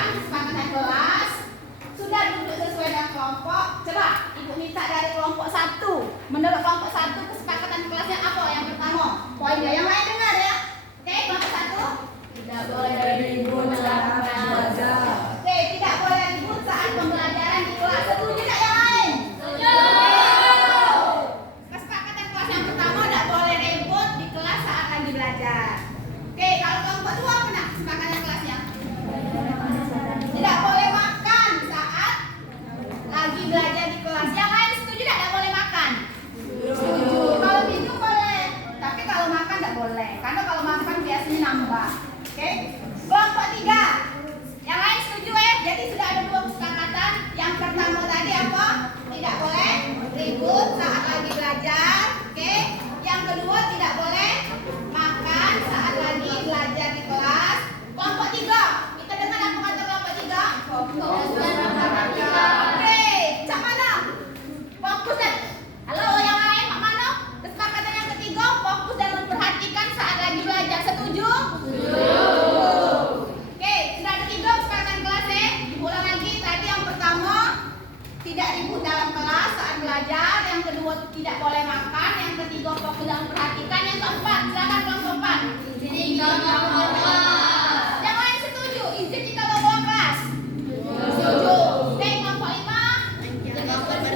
dilakukan kesepakatan kelas. Sudah duduk sesuai dengan kelompok. Coba Ibu minta dari kelompok 1. Menurut kelompok 1 kesepakatan kelasnya apa yang pertama? Poinnya yang lain dengar ya. Oke, kelompok 1. Tidak boleh ribut saat belajar. Oke, tidak boleh ribut saat pembelajaran di kelas. Setuju tidak yang lain? Setuju. Kesepakatan kelas yang pertama tidak boleh ribut di kelas saat lagi belajar. Oke, kalau kelompok 2 apa nak kesepakatan kelasnya? Tidak boleh makan saat lagi belajar di kelas. Yang lain setuju tidak boleh makan? Setuju. Kalau minum boleh, tapi kalau makan tidak boleh. Karena kalau makan biasanya nambah. Oke. Kelompok 3. Yang lain setuju ya? Jadi sudah ada 2 kesepakatan. Yang pertama tadi apa? Tidak boleh ribut saat lagi belajar. Oke. Yang kedua tidak boleh makan saat lagi belajar di kelas. Kelompok 3. Kita dengar apa kata kelompok 3? Fokus dan memperhatikan. Oke, cak mana? Fokus dan halo yang lain, mak mana? Kesepakatan yang ketiga, fokus dan memperhatikan saat lagi belajar. Setuju? Setuju. Oke, sudah ada 3 kesepakatan kelas ya. Diulang lagi. Tadi yang pertama tidak ribut dalam kelas saat belajar. Yang kedua tidak boleh makan. Yang ketiga fokus dan memperhatikan. Yang keempat, silakan kelompok 4. Izin jika bawa kelas. Yang lain setuju? Izin jika bawa kelas. Setuju. Oke, kelompok 5.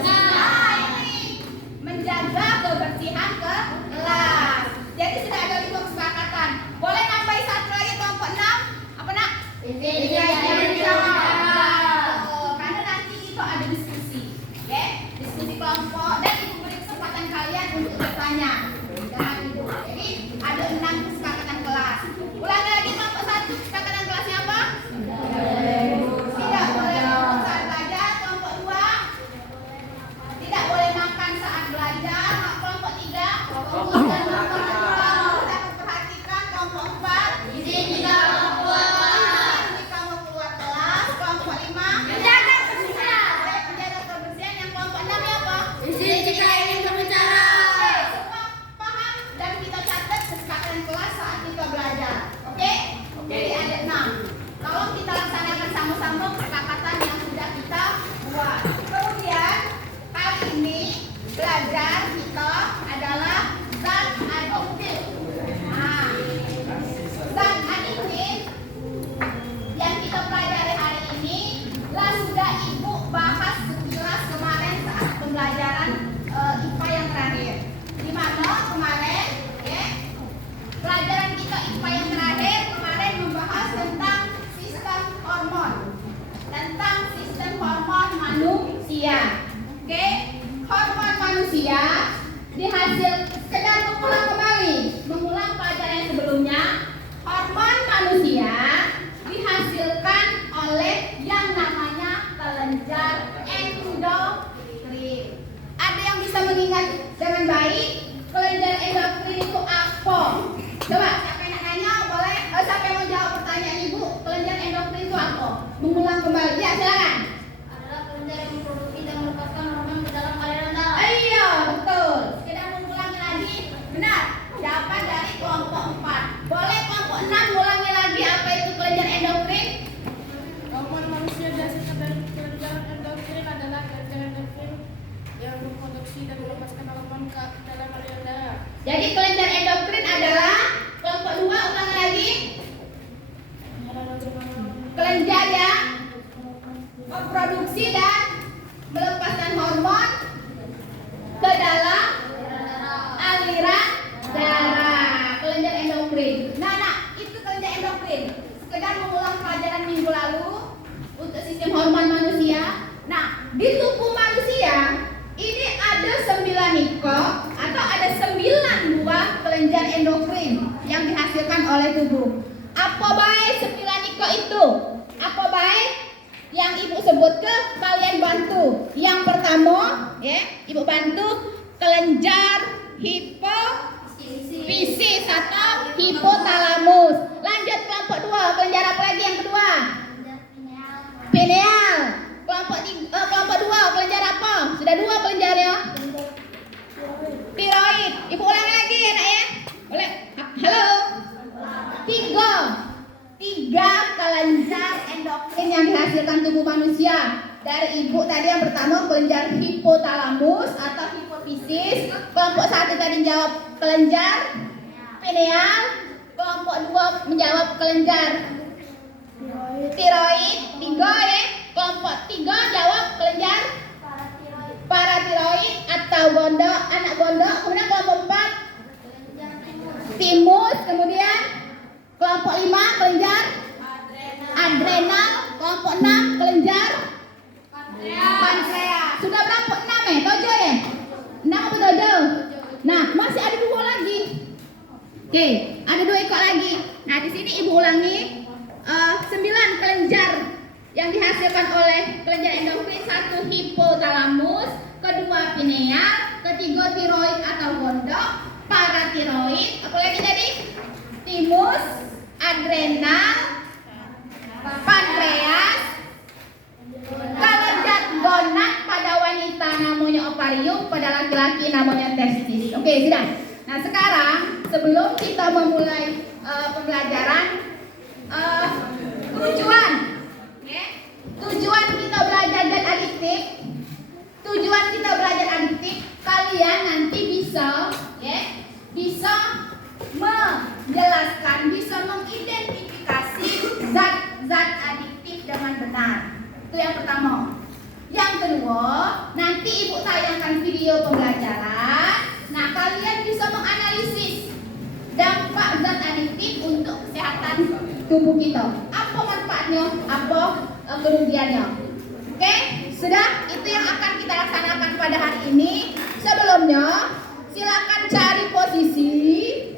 Nah, ini menjaga kebersihan ke kelas. Jadi sudah ada 5 kesepakatan. Boleh nambahi 1 lagi kelompok 6? Apa nak? Iya. Karena nanti itu ada diskusi, oke? Diskusi kelompok dan ibu beri kesempatan kalian untuk bertanya. Jangan itu. Jadi ada 6 kesepakatan kelas. Ulangi lagi kelompok 1 kesepakatan kelasnya apa? Tidak boleh ribut saat belajar. Kelompok 2 tidak boleh makan saat belajar. Kelompok 3 fokus dan memperhatikan. Kelompok 4 izin jika mau keluar kelas. Jika mau keluar kelas. Kelompok 5 menjaga kebersihan. Menjaga kebersihan. Yang kelompok 6 ya apa? Izin jika ingin berbicara. Oke, semua paham dan kita catat kesepakatan kelas saat kita belajar. Oke? Jadi ada 6. Tolong kita laksanakan sama-sama kesepakatan yang sudah kita buat. Kemudian hari ini belajar kita adalah zat adiktif. Nah, zat adiktif yang kita pelajari hari ini sudah ibu bahas sekilas kemarin saat pembelajaran IPA yang terakhir. Di mana kemarin, ya, pelajaran kita IPA yang terakhir kemarin membahas tentang sistem hormon, manusia. Oke, hormon manusia dihasil sedang mengulang pelajaran yang sebelumnya. Hormon manusia dihasilkan oleh yang namanya kelenjar endokrin. Ada yang bisa mengingat dengan baik kelenjar endokrin itu apa? Coba siapa yang nak nanya boleh. Siapa yang mau jawab pertanyaan ibu? Kelenjar endokrin itu apa? Mengulang kembali. Ya, silakan. Adalah kelenjar yang memproduksi dan melepaskan hormon ke dalam aliran darah. Iya, betul. Sekedar mengulangi lagi. Benar. Jawaban dari kelompok 4. Boleh kelompok 6 ulangi lagi apa itu kelenjar endokrin? Hormon manusia dihasilkan dari kelenjar endokrin adalah kelenjar endokrin yang memproduksi dan melepaskan hormon ke dalam aliran darah. Jadi kelenjar endokrin adalah kelompok 2 ulangi lagi. Kelenjar yang memproduksi dan melepaskan hormon ke dalam aliran darah. Kelenjar endokrin. Nah, itu kelenjar endokrin. Sekedar mengulang pelajaran minggu lalu untuk sistem hormon manusia. Nah, di tubuh manusia ini ada 9 niko atau ada 9 buah kelenjar endokrin yang dihasilkan oleh tubuh. Apa baik 9 niko itu? Apa baik? Yang ibu sebut ke kalian bantu. Yang pertama, ya, ibu bantu kelenjar hipofisis atau hipotalamus. Lanjut kelompok 2, kelenjar apa lagi yang kedua? Pineal. Kelompok 2, kelenjar apa? Sudah 2 kelenjar ya. Tiroid. Ibu ulangi lagi ya nak ya. Boleh? Halo. 3 kelenjar endokrin Ini yang dihasilkan tubuh manusia. Dari ibu tadi yang pertama kelenjar hipotalamus atau hipofisis. Kelompok 1 tadi jawab kelenjar pineal. Kelompok 2 menjawab kelenjar tiroid. 3 ya. Kelompok 3 jawab kelenjar paratiroid atau gondok, anak gondok. Kemudian kelompok 4 timus. Kemudian kelompok 5 kelenjar adrenal. Kelompok 6 kelenjar pankreas. Sudah berapa? 6 ya? 7 ya? 6 atau 7? Nah, masih ada 2 lagi. Oke, ada 2 ekor lagi. Nah, di sini ibu ulangi 9 kelenjar yang dihasilkan oleh kelenjar endokrin. 1 hipotalamus, kedua pineal, ketiga tiroid atau gondok, paratiroid, apa lagi tadi? Timus, adrenal, pankreas. Kalau zat gonad pada wanita namanya ovarium, pada laki-laki namanya testis. Oke, sudah. Nah, sekarang sebelum kita memulai pembelajaran, tujuan, tujuan kita belajar zat adiktif, tujuan kita belajar adiktif, kalian nanti bisa, bisa menjelaskan, bisa mengidentifikasi zat-zat adiktif dengan benar. Itu yang pertama. Yang kedua, nanti ibu tayangkan video pembelajaran. Nah, kalian bisa menganalisis dampak zat adiktif untuk kesehatan tubuh kita. Apa manfaatnya? Apa kerugiannya? Oke, sudah. Itu yang akan kita laksanakan pada hari ini. Sebelumnya, silakan cari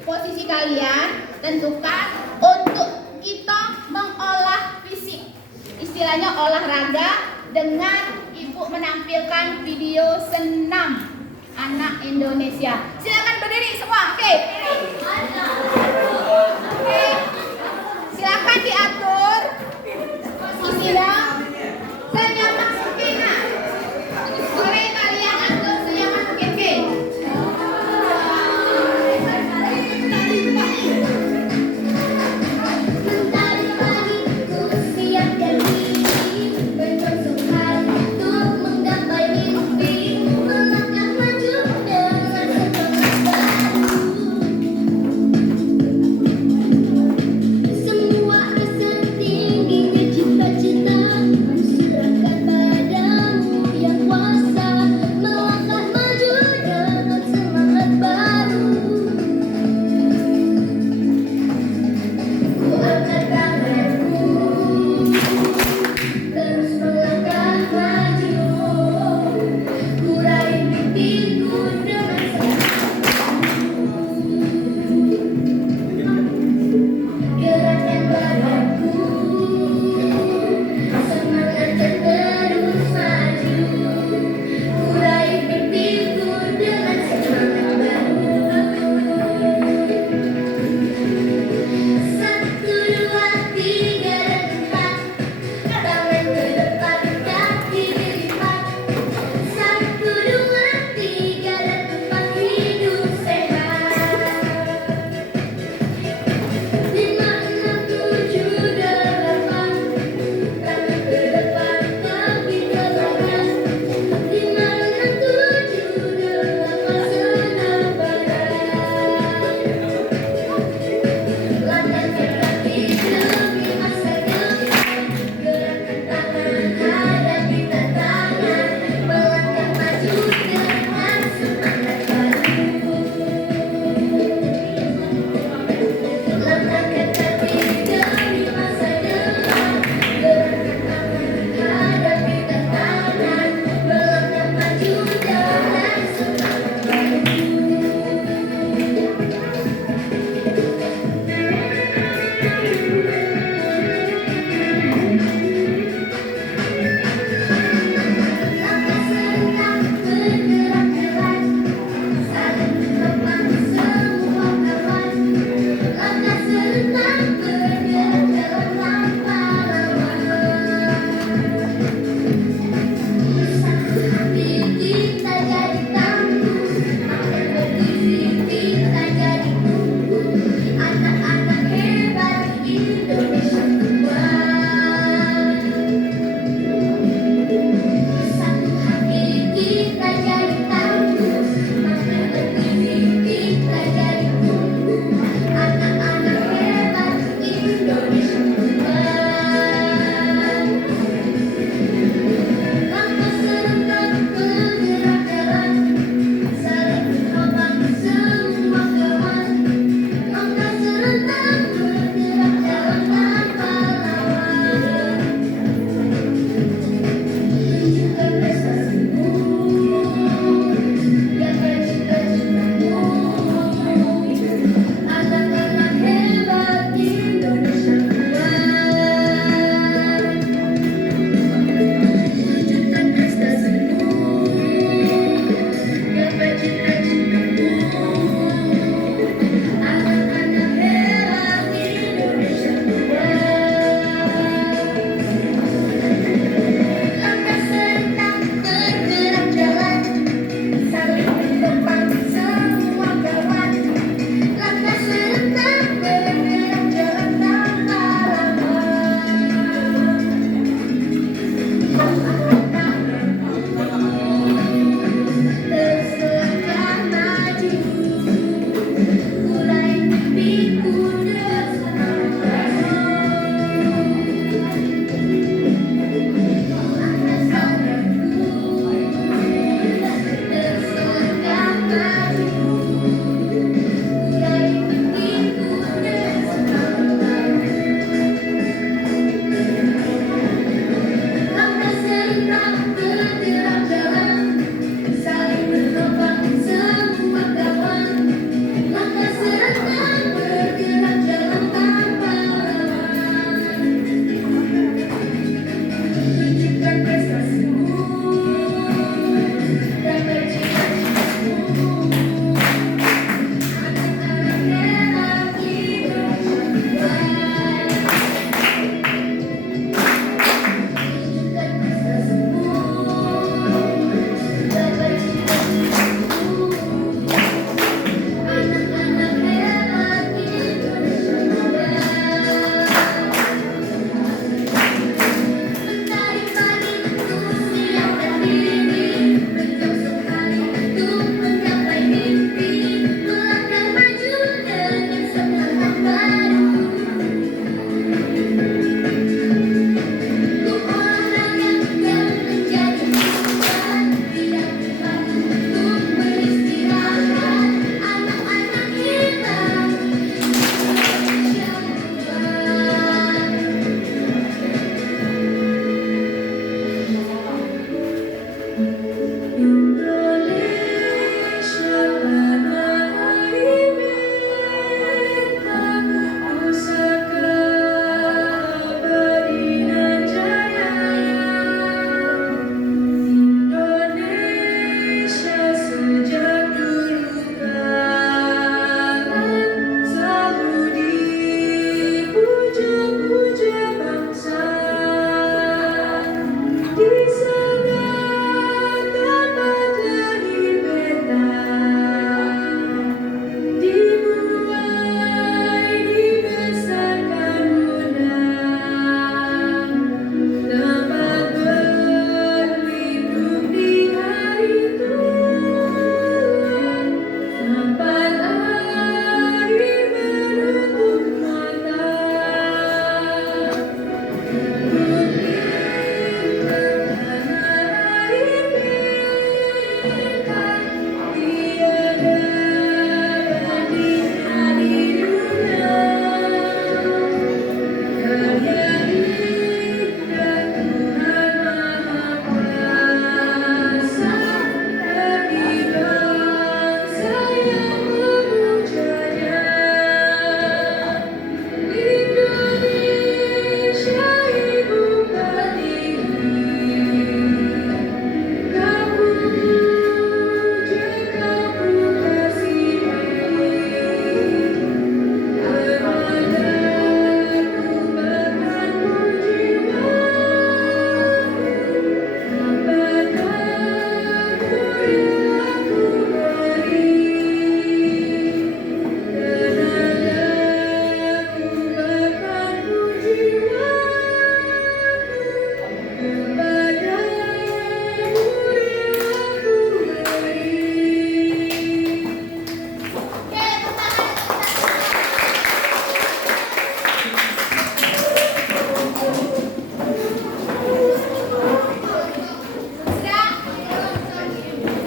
posisi kalian, tentukan untuk kita mengolah fisik. Istilahnya olahraga dengan ibu menampilkan video senam anak Indonesia. Silakan berdiri semua. Oke. Oke. Silakan diatur posisinya senyaman mungkin. Boleh kalian atur senyaman mungkin. Oke. Semua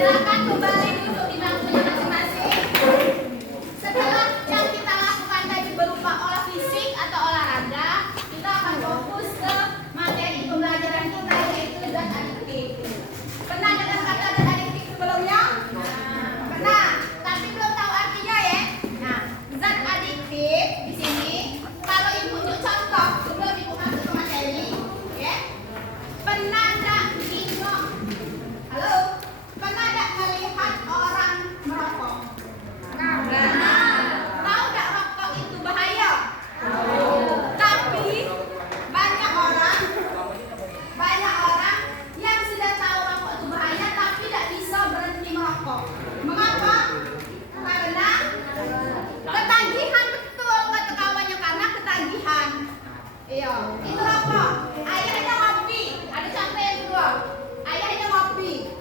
Silakan kembali duduk di bangkunya masing-masing. Setelah yang kita lakukan tadi berupa olah fisik atau olahraga, kita akan fokus ke materi pembelajaran kita, yaitu zat adiktif. Pernah dengar kata zat adiktif sebelumnya? Pernah, tapi belum tahu artinya ya. Nah, zat adiktif di sini kalau ibu tunjuk contoh sebelum ibu masuk ke materi, ya. Pernah enggak bingung? Halo? Pernah enggak melihat orang merokok? Pernah. Tahu enggak rokok itu bahaya? Tapi banyak orang yang sudah tahu rokok itu bahaya tapi tidak bisa berhenti merokok. Mengapa? Karena ketagihan, betul kata kawannya, karena ketagihan. Iya, itu rokok. Ayahnya ngopi. Ada contoh yang kedua. Ayahnya ngopi.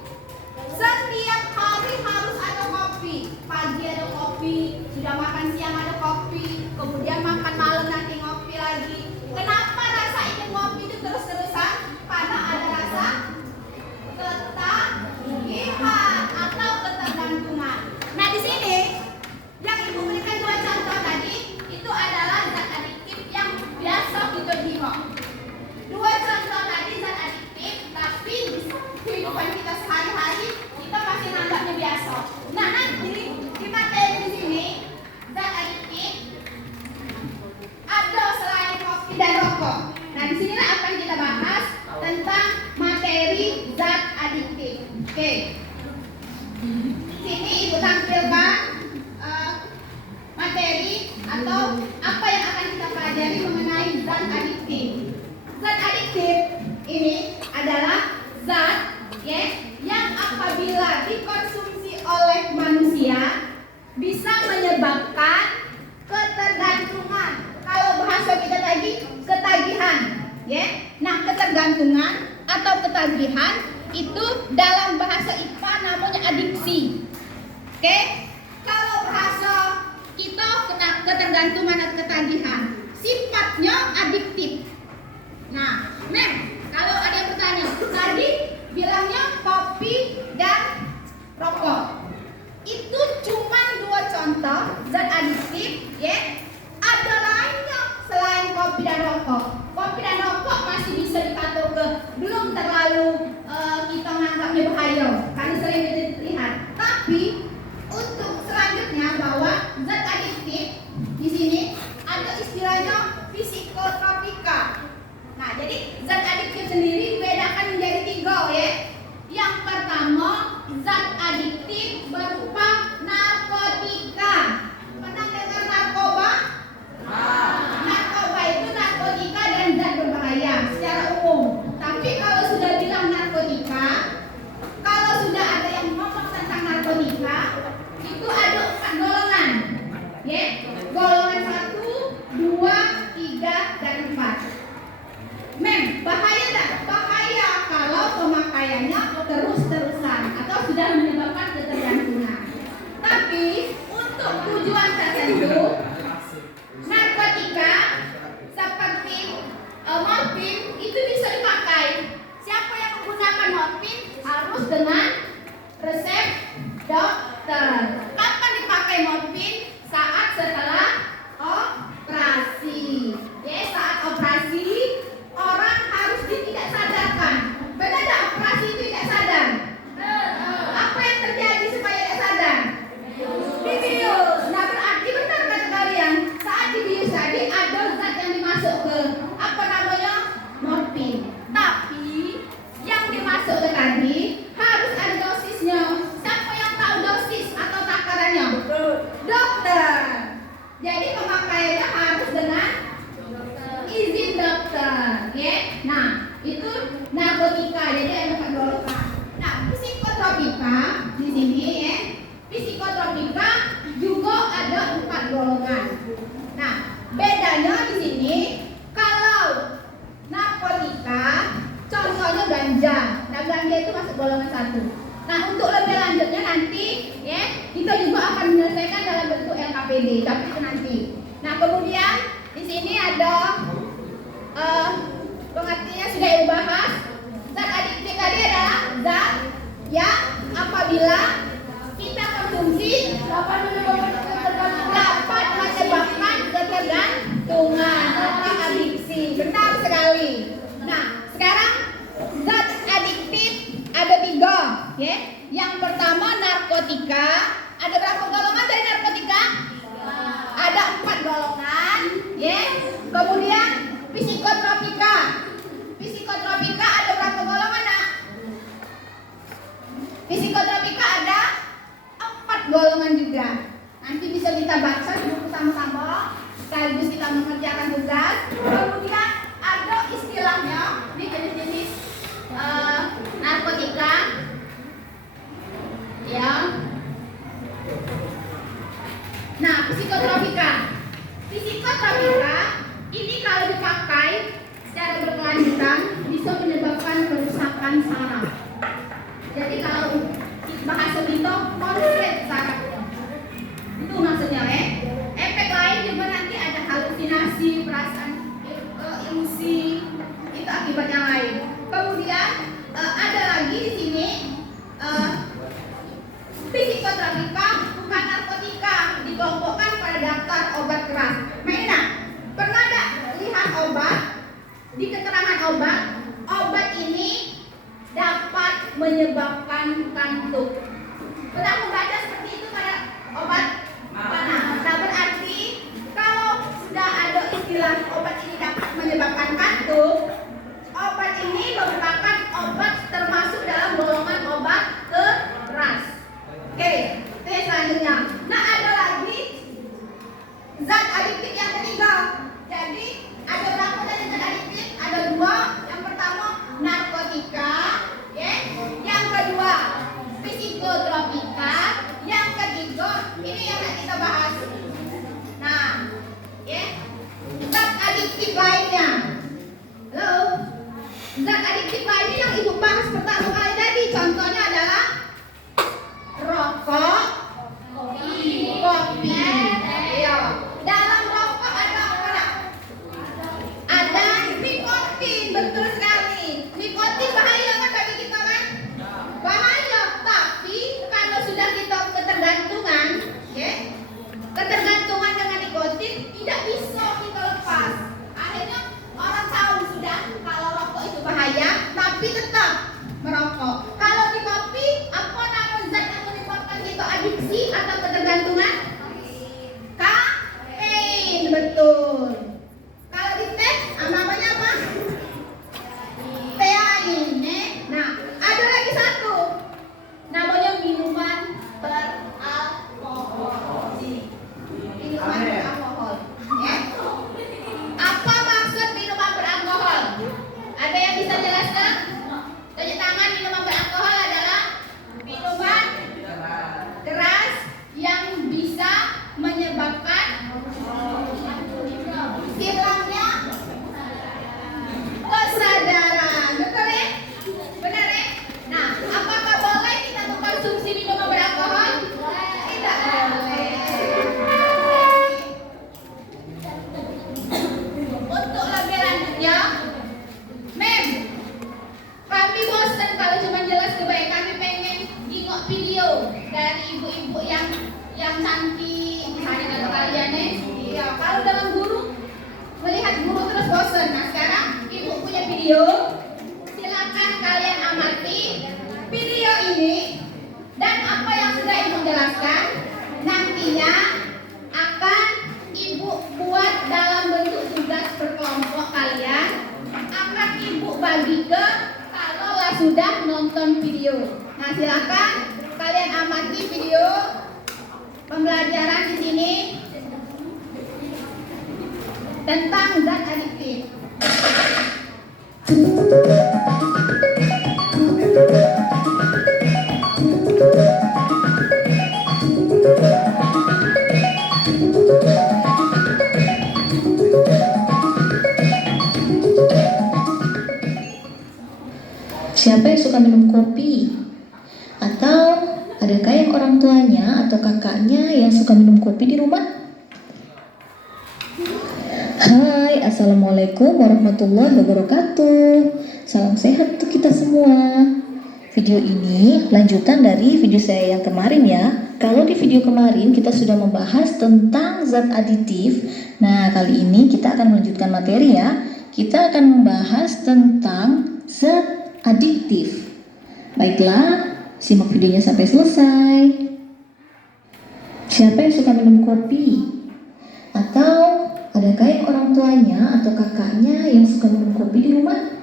Setiap hari harus ada kopi. Pagi ada kopi, sudah makan siang ada kopi, kemudian makan malam nanti ngopi lagi. Kenapa rasa ingin ngopi itu terus-terusan? Karena ada rasa ketagihan atau ketergantungan. Nah, di sini yang ibu berikan dua contoh tadi itu adalah zat adiktif yang biasa kita bingung. Dua contoh tadi zat adiktif, tapi di kehidupan kita sehari-hari kita masih menganggapnya biasa. Nah, nanti di materi di sini zat adiktif ada selain kopi dan rokok. Nah, di sinilah akan kita bahas tentang materi zat adiktif. Oke. Sini ibu tampilkan materi atau apa yang akan kita pelajari mengenai zat adiktif. Zat adiktif ini adalah zat yang apabila dikonsumsi oleh manusia bisa menyebabkan ketergantungan. Kalau bahasa kita tadi ketagihan, ya. Nah, ketergantungan atau ketagihan itu dalam bahasa IPA namanya adiksi. Oke? Kalau bahasa kita ketergantungan atau ketagihan sifatnya adiktif. Nah, kalau ada yang bertanya, tadi bilangnya kopi dan rokok. Itu cuma dua contoh zat adiktif, ya. Ada lainnya selain kopi dan rokok. Kopi dan rokok masih bisa dikatur ke belum terlalu kita menganggapnya bahaya karena sering dilihat. Tapi untuk selanjutnya bahwa zat adiktif di sini ada istilahnya psikotropika. Nah, jadi zat adiktif sendiri dibedakan menjadi tiga, ya. Yang pertama, zat adiktif berupa narkotika. Pernah dengar narkoba? Narkoba itu narkotika dan zat berbahaya secara umum. Tapi kalau sudah bilang narkotika, kalau sudah ada yang ngomong tentang narkotika, itu ada 4 golongan, ya. Golongan 1, 2, 3, dan 4. Bahaya tak? Bahaya kalau pemakaiannya terus-terusan atau sudah menyebabkan ketergantungan. Tapi untuk tujuan tertentu, narkotika seperti morfin itu bisa dipakai. Siapa yang menggunakan morfin harus dengan resep dokter. Kapan dipakai morfin? Saat setelah operasi. Ya, saat operasi orang harus tidak sadarkan. Benar tak operasi itu tidak sadar? Apa yang terjadi supaya tidak sadar? Dibius. Nah, berarti benar kata kalian, saat dibius tadi ada zat yang dimasuk ke apa namanya? Morfin. Tapi yang dimasuk ke tadi harus ada dosisnya. Siapa yang tahu dosis atau takarannya? Dokter. Jadi pemakaiannya harus dengan izin dokter, ya. Nah, itu narkotika. Jadi ada 4 golongan. Nah, psikotropika di sini, ya. Psikotropika juga ada 4 golongan. Nah, bedanya di sini kalau narkotika contohnya ganja itu masuk golongan 1. Nah, untuk lebih lanjutnya nanti ya, kita juga akan menyelesaikan dalam bentuk LKPD, tapi itu nanti. Nah, kemudian di sini ada pengertiannya sudah ibu bahas. Zat adiktif tadi adalah zat yang apabila kita konsumsi dapat menyebabkan ketergantungan atau adiksi. Benar sekali. Nah, sekarang zat adiktif ada 3, ya. Yang pertama narkotika. Ada berapa golongan dari narkotika? Ada 4 golongan, ya. Kemudian psikotropika. Psikotropika ada berapa golongan, Nak? Psikotropika ada 4 golongan juga. Nanti bisa kita baca di buku sama-sama sekaligus kita mengerjakan tugas. Kemudian ada istilahnya di jenis-jenis narkotika ya. Nah, psikotropika. Psikotropika ini kalau dipakai secara berkelanjutan bisa menyebabkan kerusakan saraf. Jadi kalau bahasa kita konslet sarafnya. Itu maksudnya efek lain juga nanti ada halusinasi, perasaan ilusi, itu akibat yang lain. Kemudian ada lagi di sini psikotropika bukan narkotika, dikelompokkan pada daftar obat keras. Maina, pernah enggak lihat obat di keterangan obat ini dapat menyebabkan kantuk? Pernah membaca seperti itu pada obat? Nah, berarti kalau sudah ada istilah obat ini dapat menyebabkan kantuk, obat ini merupakan obat termasuk dalam golongan obat keras. Oke, itu yang selanjutnya. Nah, ada lagi zat adiktif yang ketiga. Jadi ada berapa tadi zat adiktif? Ada 2. Yang pertama narkotika, ya. Yang kedua psikotropika. Yang ketiga ini yang akan kita bahas. Nah, ya. Zat adiktif lainnya. Halo. Zat adiktif lainnya yang ibu bahas pertama kali tadi, contohnya adalah rokok, kopi. Ya. Dalam rokok ada apa? Ada nikotin, betul sekali. Nikotin bahaya kan bagi kita kan? Bahaya, tapi kalau sudah kita ketergantungan, ya, ketergantungan dengan nikotin tidak bisa kita lepas. Akhirnya orang tahu sudah kalau rokok itu bahaya, tapi tetap merokok. Kalau di kopi, apa nama zat yang menyebabkan kita adiksi atau ketergantungan? Kafein, betul. Kalau di teh, namanya apa? Teain. Nah, ada lagi satu, namanya minuman beralkohol. Minuman beralkohol. Ya. Apa maksud minuman beralkohol? Ada yang bisa jelaskan? Tunjuk tangan. Minuman beralkohol adalah minuman keras yang bisa menyebabkan hilangnya kesadaran. Betul ya? Benar ya? Nah, apakah boleh kita mengkonsumsi minuman beralkohol? Tidak boleh. Untuk lebih lanjutnya, Mem, kami bosan kalau cuma jelas kebaikan. Kami pengen nengok video dari ibu-ibu yang cantik, misalnya kalau kalian ya, kalau dalam guru melihat guru terus bosan. Nah, sekarang ibu punya video, silakan kalian amati video ini dan apa yang sudah ibu jelaskan nantinya akan ibu buat dalam bentuk tugas berkelompok kalian, akan ibu bagi ke kalaulah sudah nonton video. Nah, silakan kalian amati video pembelajaran di sini tentang zat adiktif. Siapa yang suka minum kopi? Atau adakah yang orang tuanya atau kakaknya yang suka minum kopi di rumah? Hai, Assalamualaikum warahmatullahi wabarakatuh. Salam sehat untuk kita semua. Video ini lanjutan dari video saya yang kemarin ya. Kalau di video kemarin kita sudah membahas tentang zat aditif. Nah, kali ini kita akan melanjutkan materi ya. Kita akan membahas tentang zat adiktif. Baiklah, simak videonya sampai selesai. Siapa yang suka minum kopi? Atau adakah yang orang tuanya atau kakaknya yang suka minum kopi di rumah?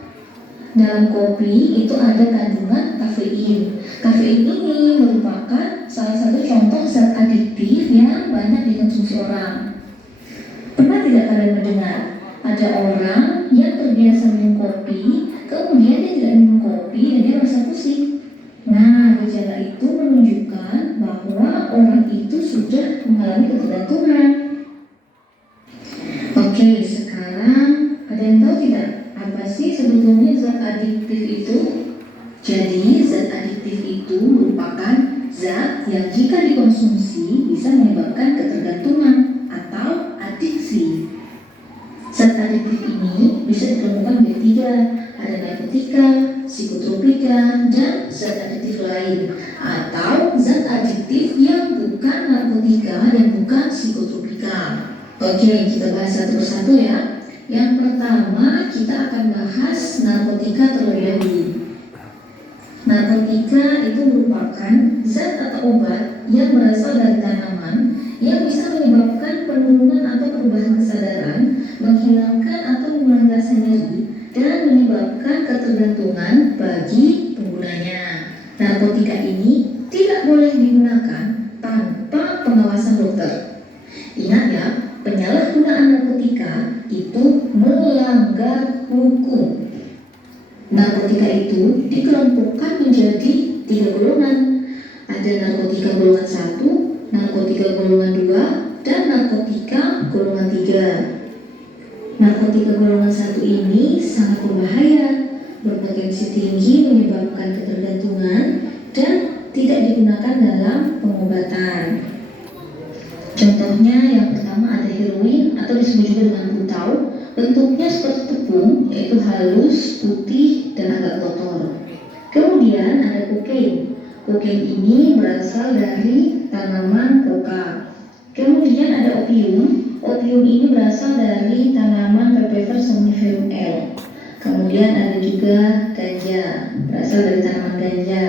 Dalam kopi itu ada kandungan kafein. Kafein ini merupakan salah satu contoh zat adiktif yang banyak dikonsumsi orang. Pernah tidak kalian mendengar ada orang yang terbiasa minum kopi, kemudian dia tidak minum kopi dan dia merasa pusing? Nah, gejala itu menunjukkan bahwa orang itu sudah mengalami ketergantungan. Oke, sekarang ada yang tahu tidak apa sih sebetulnya zat adiktif itu? Jadi, zat adiktif itu merupakan zat yang jika dikonsumsi bisa menyebabkan ketergantungan atau adiksi. Zat adiktif ini bisa ditemukan menjadi tiga, ada narkotika, psikotropika, dan zat adiktif lain, atau zat adiktif yang bukan narkotika dan bukan psikotropika. Oke, kita bahas satu persatu ya. Yang pertama kita akan bahas narkotika terlebih dahulu. Narkotika itu merupakan zat atau obat yang berasal dari tanaman yang bisa menyebabkan penurunan atau perubahan kesadaran, menghilangkan atau mengurangi rasa nyeri, dan menyebabkan ketergantungan bagi penggunanya. Narkotika ini tidak boleh digunakan tanpa pengawasan dokter. Ingat ya, penyalahgunaan narkotika itu melanggar hukum. Narkotika itu dikelompokkan menjadi 3 golongan. Ada narkotika golongan 1, narkotika golongan 2, dan narkotika golongan 3. Narkotika golongan 1 ini sangat berbahaya, berpotensi tinggi menyebabkan ketergantungan dan tidak digunakan dalam pengobatan. Contohnya yang pertama ada heroin atau disebut juga dengan putau. Bentuknya seperti tepung, yaitu halus, putih, dan agak kotor. Kemudian ada kokain. Kokain ini berasal dari tanaman koka. Kemudian ada opium. Opium ini berasal dari tanaman Papaver somniferum L. Kemudian ada juga ganja, berasal dari tanaman ganja.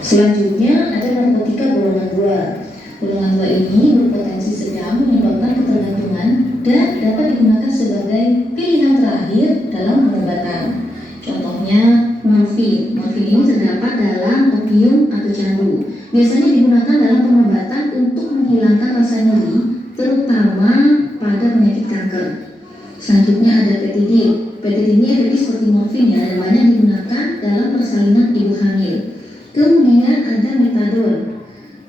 Selanjutnya ada narkotika golongan 2. Golongan 2 ini berpotensi sedang menyebabkan ketergantungan dan dapat digunakan sebagai pilihan terakhir dalam pengobatan. Contohnya morfin. Morfin ini terdapat dalam opium atau candu. Biasanya digunakan dalam pengobatan untuk menghilangkan rasa nyeri, terutama pada penyakit kanker. Selanjutnya ada petidin. Petidin ini efektif seperti morfin ya, dan banyak digunakan dalam persalinan ibu hamil. Kemudian ada metadon.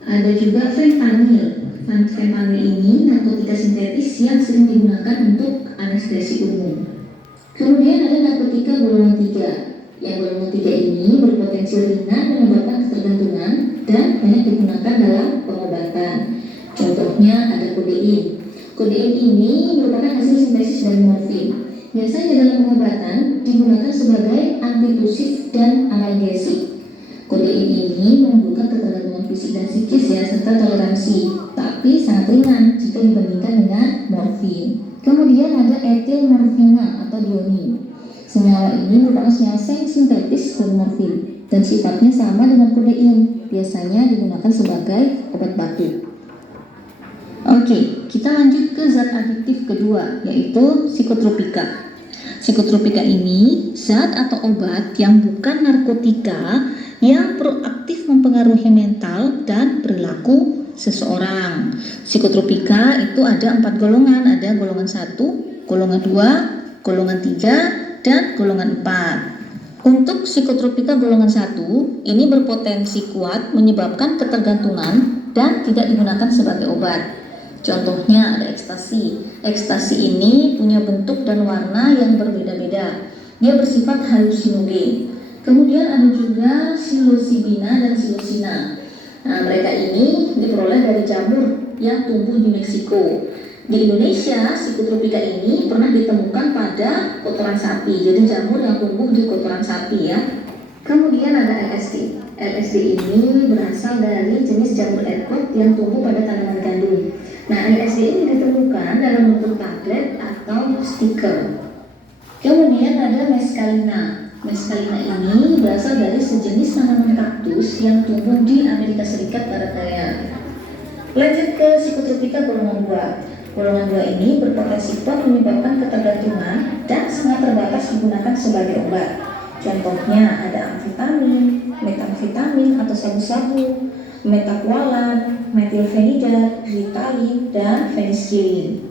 Ada juga fentanyl. Fentanyl ini narkotika sintetis yang sering digunakan untuk anestesi umum. Kemudian ada narkotika golongan 3. Yang golongan 3 ini berpotensi ringan menyebabkan ketergantungan dan banyak digunakan dalam pengobatan. Contohnya ada kodein. Kodein ini merupakan hasil sintesis dari morfin. Biasanya dalam pengobatan digunakan sebagai antitusif dan analgesik. Kodein ini menimbulkan ketergantungan fisik dan psikis ya, serta toleransi, tapi sangat ringan jika dibandingkan dengan morfin. Kemudian ada etil morfina atau dionin. Senyawa ini merupakan senyawa sintetis dari morfin dan sifatnya sama dengan kodein. Biasanya digunakan sebagai obat batuk. Oke, kita lanjut ke zat adiktif kedua, yaitu psikotropika. Psikotropika ini zat atau obat yang bukan narkotika yang proaktif mempengaruhi mental dan perilaku seseorang. Psikotropika itu ada 4 golongan, ada golongan 1, golongan 2, golongan 3, dan golongan 4. Untuk psikotropika golongan 1, ini berpotensi kuat menyebabkan ketergantungan dan tidak digunakan sebagai obat. Contohnya ada ekstasi. Ekstasi ini punya bentuk dan warna yang berbeda-beda. Dia bersifat halusinogen. Kemudian ada juga psilocybina dan psilocina. Nah, mereka ini diperoleh dari jamur yang tumbuh di Meksiko. Di Indonesia, psikotropika ini pernah ditemukan pada kotoran sapi. Jadi jamur yang tumbuh di kotoran sapi ya. Kemudian ada LSD. LSD ini berasal dari jenis jamur ergot yang tumbuh pada tanaman gandum. Nah, LSD ini ditemukan dalam bentuk tablet atau stiker. Kemudian ada meskalina. Meskalina ini berasal dari sejenis tanaman kaktus yang tumbuh di Amerika Serikat Barat Daya. Lanjut ke psikotropika golongan 2. Golongan 2 ini berpotensi kuat menyebabkan ketergantungan dan sangat terbatas digunakan sebagai obat. Contohnya ada amfetamin, metamfetamin atau sabu-sabu, metakualan, metilfenidat, ritalin, dan penicillin.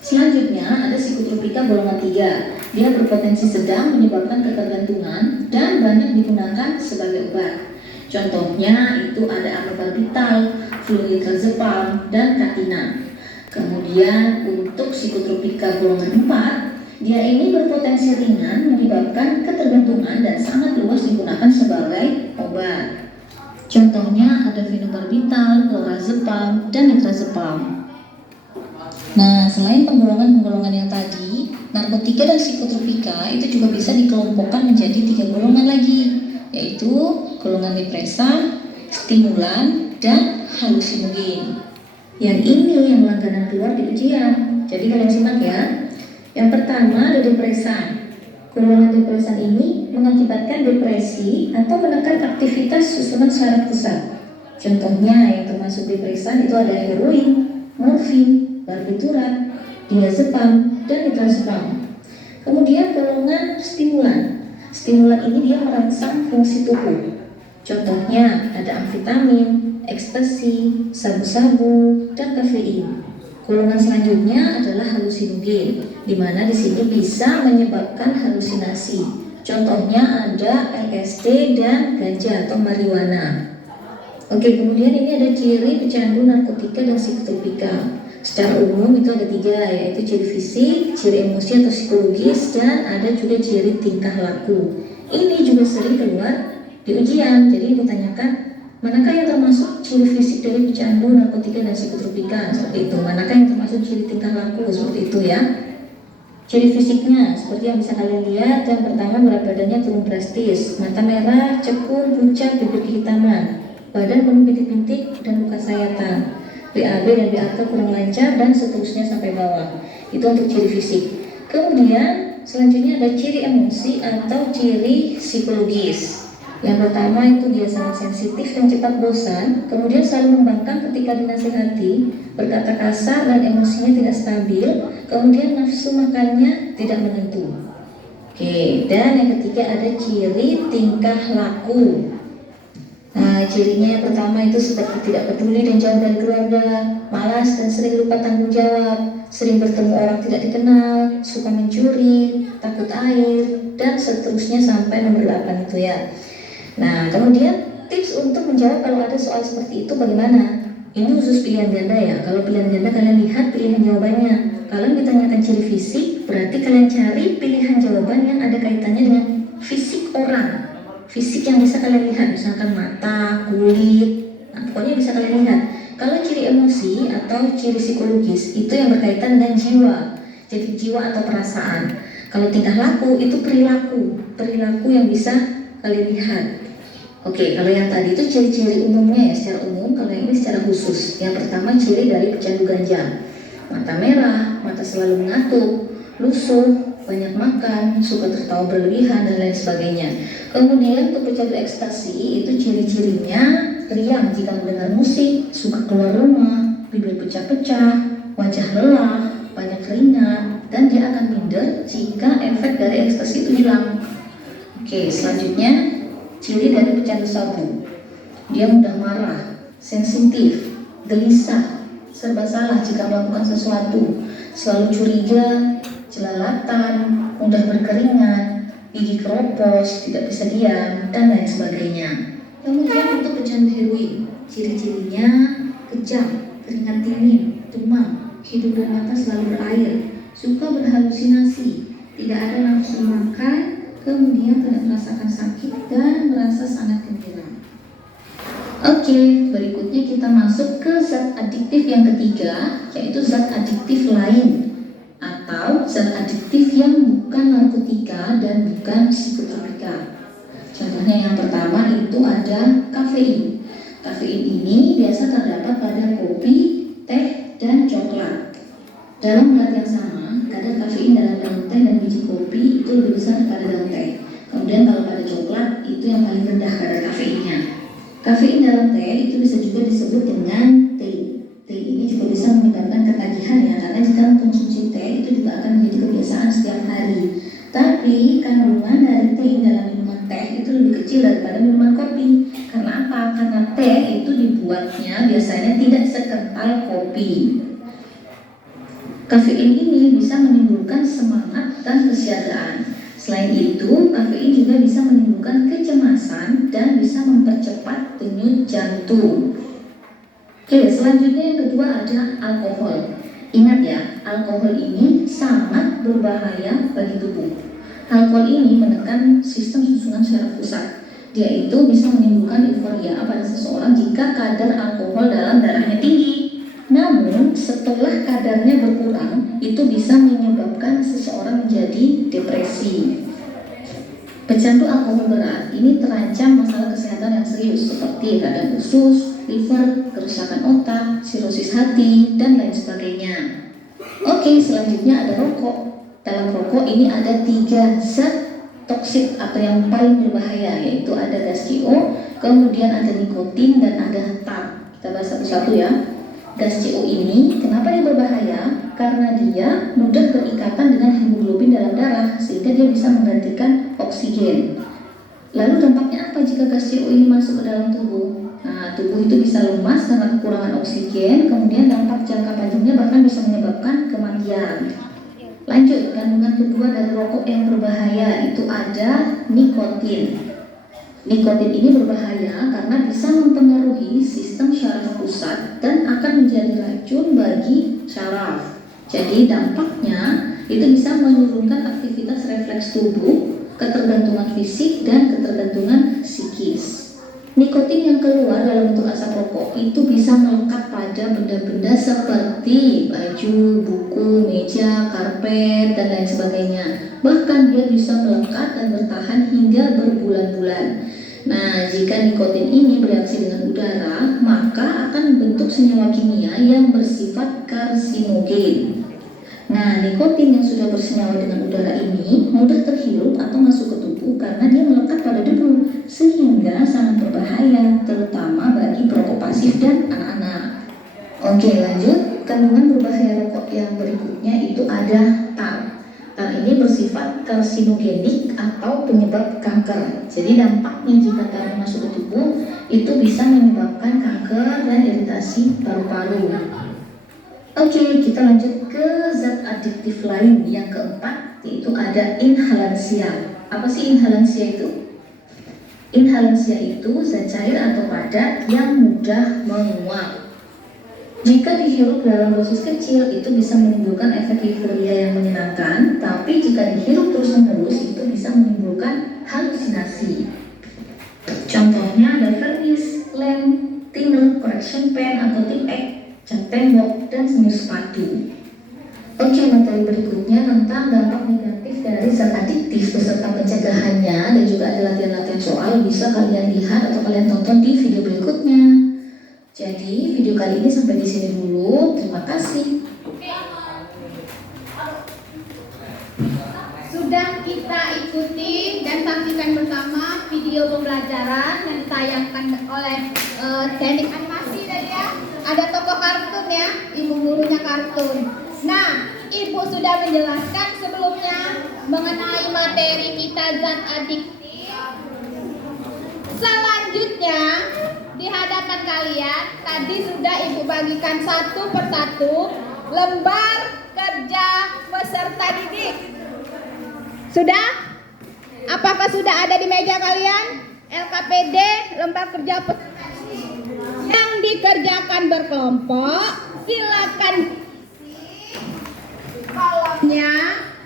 Selanjutnya ada psikotropika golongan 3. Dia berpotensi sedang menyebabkan ketergantungan dan banyak digunakan sebagai obat. Contohnya itu ada amobarbital, fluitrazepam, dan katina. Kemudian untuk psikotropika golongan 4, dia ini berpotensi ringan menyebabkan ketergantungan dan sangat luas digunakan sebagai obat. Contohnya ada fenobarbital, lorazepam, dan nitrazepam. Nah, selain penggolongan-penggolongan yang tadi, narkotika dan psikotropika itu juga bisa dikelompokkan menjadi 3 golongan lagi, yaitu golongan depresan, stimulan, dan halusinogen. Yang ini yang langganan keluar di ujian. Jadi kalian simak ya. Yang pertama ada depresan. Golongan depresan ini mengakibatkan depresi atau menekan aktivitas susunan saraf pusat. Contohnya yang termasuk depresan itu ada heroin, morfin, barbiturat, diazepam, dan nitrazepam. Kemudian golongan stimulan. Stimulan ini dia merangsang fungsi tubuh. Contohnya ada amfetamin, ekstasi, sabu-sabu, dan kafein. Golongan selanjutnya adalah halusinogen, di mana di sini bisa menyebabkan halusinasi. Contohnya ada LSD dan ganja atau marijuana. Oke, kemudian ini ada ciri pecandu narkotika dan psikotropika. Secara umum itu ada 3, yaitu ciri fisik, ciri emosi atau psikologis, dan ada juga ciri tingkah laku. Ini juga sering keluar di ujian. Jadi ditanyakan manakah yang termasuk ciri fisik dari pecandu narkotika dan psikotropika, seperti itu. Manakah yang termasuk ciri tingkah laku, seperti itu ya. Ciri fisiknya seperti yang bisa kalian lihat, yang pertama berat badannya turun drastis, mata merah, cekung, pucat, bibir kehitaman, badan penuh bintik-bintik dan luka sayatan, BAB dan BAK kurang lancar, dan seterusnya sampai bawah. Itu untuk ciri fisik. Kemudian selanjutnya ada ciri emosi atau ciri psikologis. Yang pertama itu dia sangat sensitif dan cepat bosan, kemudian selalu membangkang ketika dinasihati, berkata kasar dan emosinya tidak stabil, kemudian nafsu makannya tidak menentu. Oke, dan yang ketiga ada ciri tingkah laku. Nah, cirinya yang pertama itu seperti tidak peduli dan jauh dari keluarga, malas dan sering lupa tanggung jawab, sering bertemu orang tidak dikenal, suka mencuri, takut air, dan seterusnya sampai nomor 8 itu ya. Nah, kemudian tips untuk menjawab kalau ada soal seperti itu bagaimana? Ini khusus pilihan ganda ya. Kalau pilihan ganda kalian lihat pilihan jawabannya. Kalian ditanyakan ciri fisik, berarti kalian cari pilihan jawaban yang ada kaitannya dengan fisik orang. Fisik yang bisa kalian lihat, misalkan mata, kulit, nah, pokoknya bisa kalian lihat. Kalau ciri emosi atau ciri psikologis itu yang berkaitan dengan jiwa, jadi jiwa atau perasaan. Kalau tingkah laku itu perilaku yang bisa kalian lihat. Oke, kalau yang tadi itu ciri-ciri umumnya ya, secara umum. Kalau yang ini secara khusus. Yang pertama ciri dari pecandu ganja, mata merah, mata selalu mengantuk, lusuh, banyak makan, suka tertawa berlebihan, dan lain sebagainya. Kemudian untuk pecandu ekstasi itu ciri-cirinya riang jika mendengar musik, suka keluar rumah, bibir pecah-pecah, wajah lelah, banyak keringat, dan dia akan minder jika efek dari ekstasi itu hilang. Oke, selanjutnya ciri dari pecandu sabu. Dia mudah marah, sensitif, gelisah, serba salah jika melakukan sesuatu, selalu curiga, jelalatan, mudah berkeringat, gigi keropos, tidak bisa diam, dan lain sebagainya. Kemudian untuk pecandu heroin, ciri-cirinya kejam, keringat dingin, demam, hidung dan mata selalu berair, suka berhalusinasi, tidak ada nafsu makan, kemudian tidak merasakan sakit dan Oke, berikutnya kita masuk ke zat adiktif yang ketiga, yaitu zat adiktif lain atau zat adiktif yang bukan narkotika dan bukan psikotropika. Contohnya yang pertama itu ada kafein. Kafein ini biasa terdapat pada kopi, teh, dan coklat. Dalam berat yang sama, kadar kafein dalam daun teh dan biji kopi itu lebih besar daripada daun teh. Kemudian kalau pada coklat itu yang paling rendah kadar kafeinnya. Kafein dalam teh itu bisa juga disebut dengan tein. Tein ini juga bisa menyebabkan ketagihan ya, karena jika mengkonsumsi teh itu juga akan menjadi kebiasaan setiap hari. Tapi kandungan dari tein dalam minuman teh itu lebih kecil daripada minuman kopi. Karena apa? Karena teh itu dibuatnya biasanya tidak sekental kopi. Kafein ini bisa menimbulkan semangat dan kesiagaan. Selain itu, kafein juga bisa menimbulkan kecemasan dan bisa mempercepat denyut jantung. Oke, selanjutnya yang kedua ada alkohol. Ingat ya, alkohol ini sangat berbahaya bagi tubuh. Alkohol ini menekan sistem susunan syaraf pusat. Dia itu bisa menimbulkan euforia pada seseorang jika kadar alkohol dalam darahnya tinggi. Namun, setelah kadarnya berkurang, itu bisa menyebabkan seseorang menjadi depresi. Pecandu alkohol berat ini terancam masalah kesehatan yang serius seperti radang usus, liver, kerusakan otak, sirosis hati, dan lain sebagainya. Oke, selanjutnya ada rokok. Dalam rokok ini ada 3 zat toksik atau yang paling berbahaya, yaitu ada gas CO, kemudian ada nikotin, dan ada tar. Kita bahas satu-satu ya. Gas CO ini kenapa dia berbahaya? Karena dia mudah berikatan dengan hemoglobin dalam darah sehingga dia bisa menggantikan oksigen. Lalu dampaknya apa jika gas CO ini masuk ke dalam tubuh? Nah, tubuh itu bisa lemas karena kekurangan oksigen, kemudian dampak jangka panjangnya bahkan bisa menyebabkan kematian. Lanjut, kandungan kedua dari rokok yang berbahaya itu ada nikotin. Nikotin ini berbahaya karena bisa mempengaruhi sistem syaraf pusat dan akan menjadi racun bagi syaraf. Jadi dampaknya itu bisa menurunkan aktivitas refleks tubuh, ketergantungan fisik, dan ketergantungan psikis. Nikotin yang keluar dalam bentuk asap rokok itu bisa melekat pada benda-benda seperti baju, buku, meja, karpet, dan lain sebagainya. Bahkan dia bisa melekat dan bertahan hingga berbulan-bulan. Nah, jika nikotin ini bereaksi dengan udara, maka akan membentuk senyawa kimia yang bersifat karsinogen. Nah, nikotin yang sudah bersenyawa dengan udara ini mudah terhirup atau masuk ke tubuh karena dia melekat pada debu, sehingga sangat berbahaya, terutama bagi perokok pasif dan anak-anak. Oke, lanjut. Kandungan berbahaya rokok yang berikutnya itu ada tar. Tar ini bersifat karsinogenik atau penyebab kanker. Jadi dampaknya jika tar masuk ke tubuh itu bisa menyebabkan kanker dan iritasi paru-paru. Oke, kita lanjut ke zat adiktif lain yang keempat, yaitu ada inhalansia. Apa sih inhalansia itu? Inhalansia itu zat cair atau padat yang mudah menguap. Jika dihirup dalam dosis kecil itu bisa menimbulkan efek euforia yang menyenangkan, tapi jika dihirup terus-menerus itu bisa menimbulkan halusinasi. Contohnya ada vernis, lem, thinner, correction pen atau tip X, cat tembok, dan semir sepatu. Oke, materi berikutnya tentang dampak negatif dari zat adiktif beserta pencegahannya, dan juga ada latihan-latihan soal bisa kalian lihat atau kalian tonton di video berikutnya. Jadi video kali ini sampai di sini dulu. Terima kasih. Sudah kita ikuti dan saksikan bersama video pembelajaran yang ditayangkan oleh teknik animasi tadi ya. Ada tokoh kartun ya, ibu gurunya kartun. Nah, ibu sudah menjelaskan sebelumnya mengenai materi kita zat adiktif. Selanjutnya di hadapan kalian tadi sudah ibu bagikan satu persatu lembar kerja peserta didik. Sudah? Apakah sudah ada di meja kalian? LKPD lembar kerja peserta didik yang dikerjakan berkelompok. Silakan kolomnya.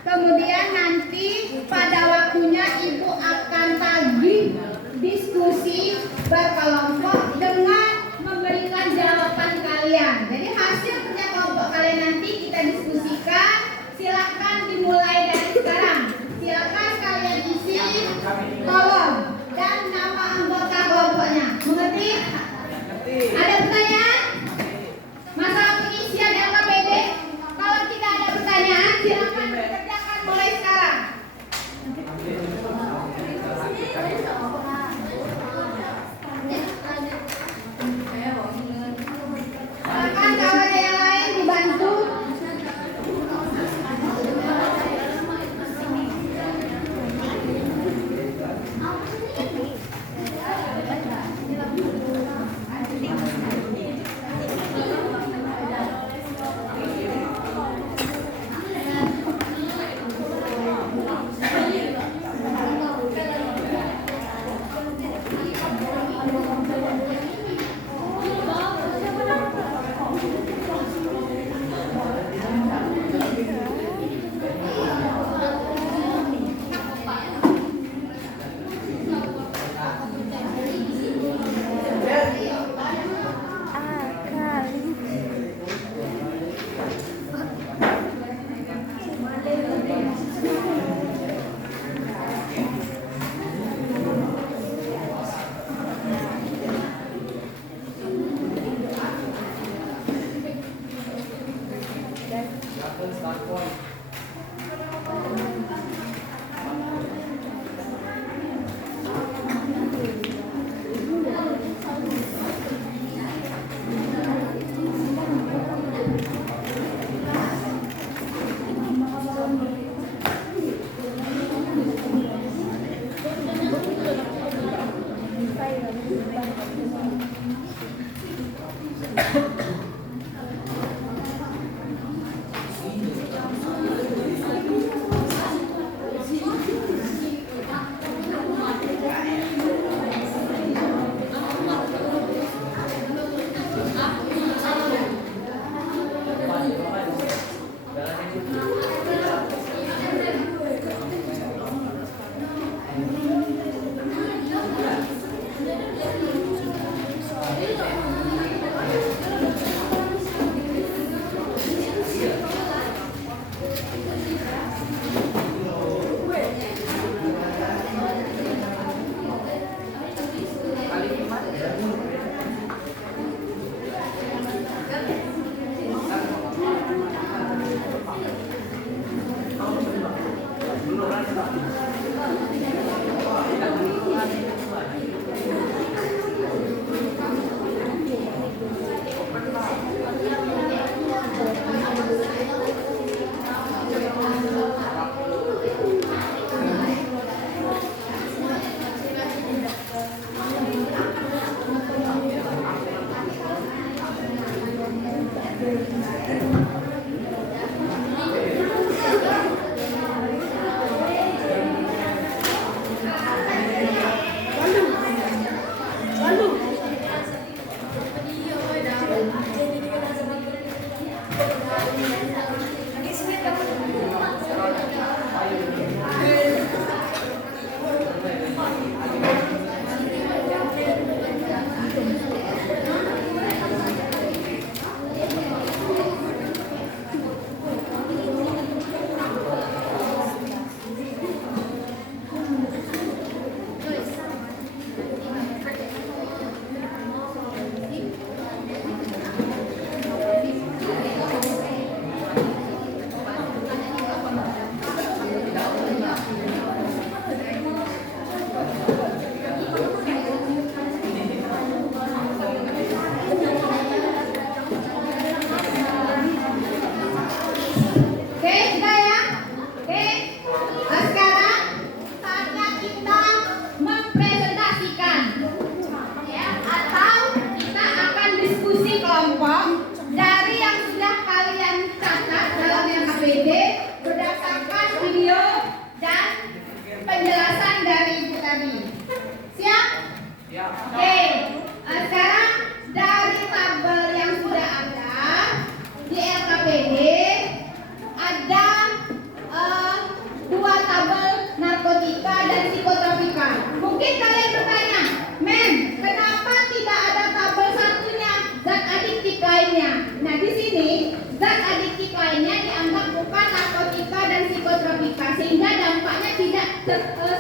Kemudian nanti pada waktunya ibu akan tagih diskusi berkelompok dengan kolom dan nama anggota kelompoknya. Mengerti? Ada pertanyaan? Masalah pengisian LKPD? Kalau tidak ada pertanyaan, silakan dikerjakan mulai sekarang. Silakan kawan yang lain dibantu.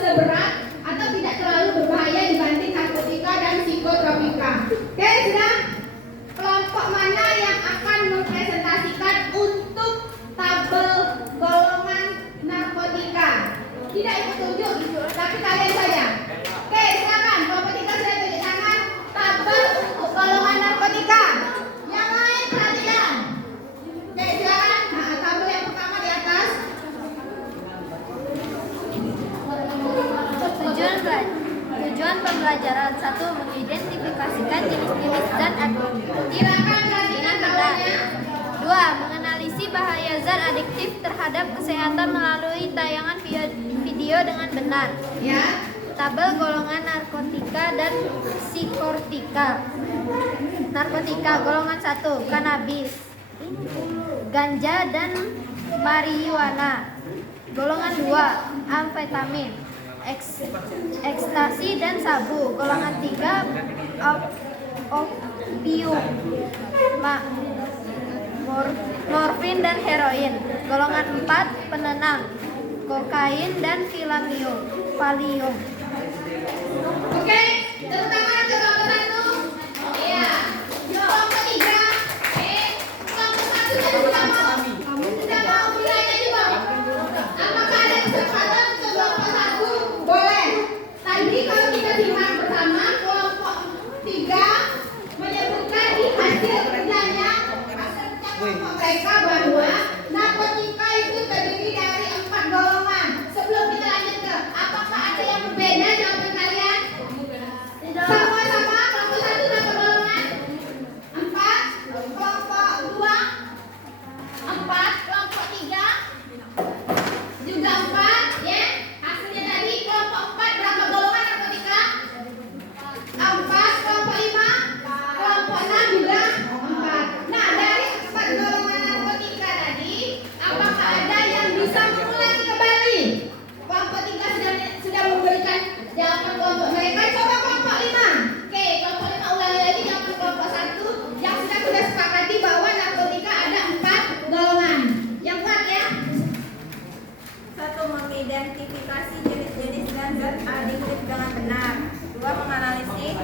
seberat pembelajaran. 1. Mengidentifikasikan jenis-jenis zat adiktif Silakan dengan gantikan benar. kawannya. 2. Menganalisis bahaya zat adiktif terhadap kesehatan melalui tayangan video dengan benar. Ya. Tabel golongan narkotika dan psikotika. Narkotika golongan 1, kanabis, ganja dan marijuana. Golongan 2, amfetamin, ekstasi dan sabu. Golongan 3, opium, morfin dan heroin. Golongan 4, penenang, kokain dan valium. Oke, tepuk tangan untuk kelompok 1. Iya. Kelompok 3. Kelompok 1 tadi sudah mau mulai tadi, Bang. Apakah ada kesempatan untuk kelompok 1? Boleh. Tadi kalau kita simak bersama, kelompok 3 menyebutkan di hasil kerjanya kelompok mereka bahwa narkotika itu terdiri dari 4 golongan. Sebelum kita lanjut ke, apakah ada yang berbeda jawaban kalian? Semua sama, kelompok 1 berapa golongan? 4, kelompok 2 4, kelompok 3 juga 4, ya. Hasilnya tadi kelompok 4 berapa golongan narkotika? 4, kelompok 5, kelompok 6 juga 4. Nah, dari 4 golongan narkotika tadi, apakah ada yang bisa mengulangi kembali? Kelompok 3 sudah memberikan jawaban kelompok mereka. Coba kelompok 5. Oke, kelompok 5 ulangi lagi jawaban kelompok 1 yang sudah sepakati bahwa narkotika ada 4 golongan. Yang kuat ya. 1. Mengidentifikasi jenis-jenis dan zat adiktif dengan benar. 2. Menganalisis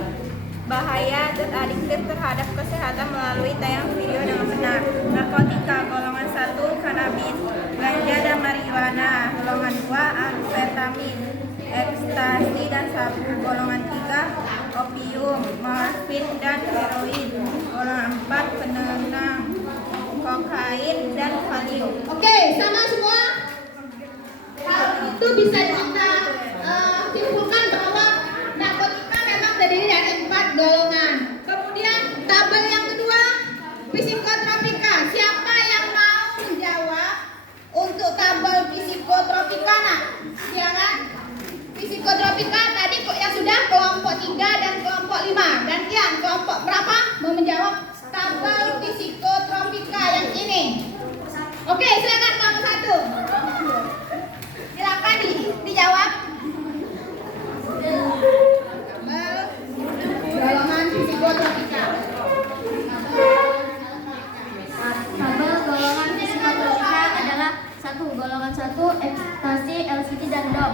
bahaya zat adiktif terhadap kesehatan melalui tayangan video dengan benar. Narkotika golongan 1, kanabis, ganja dan marijuana. Golongan 2, amfetamin, ekstasi dan sabu. Golongan 3, opium, morfin dan heroin. Golongan 4, penenang, kokain dan valium. Oke, sama semua. Hal itu bisa kita simpulkan bahwa narkotika memang terdiri dari 4 golongan. Kemudian tabel yang kedua, psikotropika. Siapa yang mau menjawab untuk tabel psikotropika? Nah, silakan. Psikotropika tadi kok yang sudah kelompok 3 dan kelompok 5. Gantian kelompok berapa mau menjawab tabel psikotropika yang ini? Oke, silakan kelompok 1. Silakan dijawab. Golongan psikotropika. Tabel golongan psikotropika adalah 1. Golongan 1, ekstasi, LSD dan dop.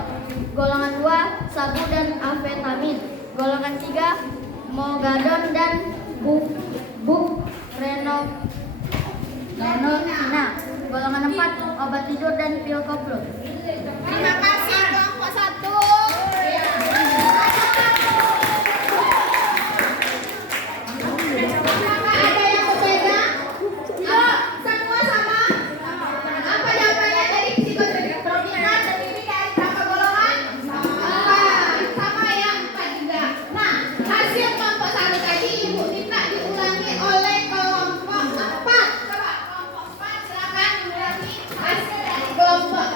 Golongan 2, sabu dan amfetamin. Golongan 3, mogadon dan buprenorfina. Golongan 4, obat tidur dan pil koplo. Terima kasih kelompok 1. Apakah ada yang berbeda? Semua sama? Apa jawabannya dari psikotropika terdiri dari berapa golongan? 4. Sama ya, 4 juga. Nah, hasil kelompok 1 tadi Ibu minta diulangi oleh kelompok 4. Coba kelompok 4 silakan mengulangi hasil dari kelompok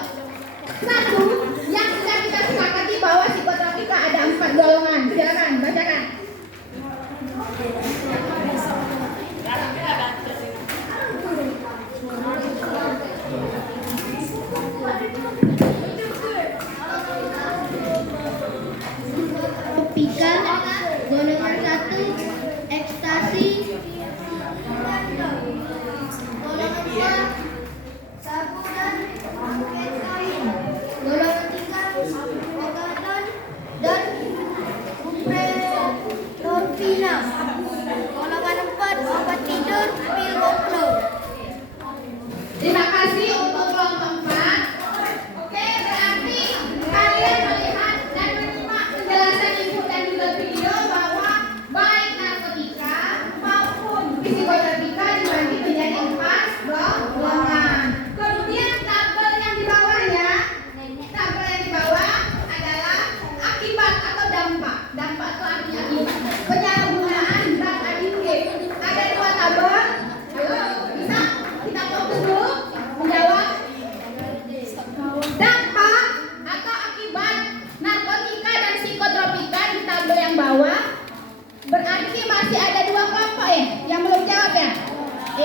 1 yang sudah kita sepakati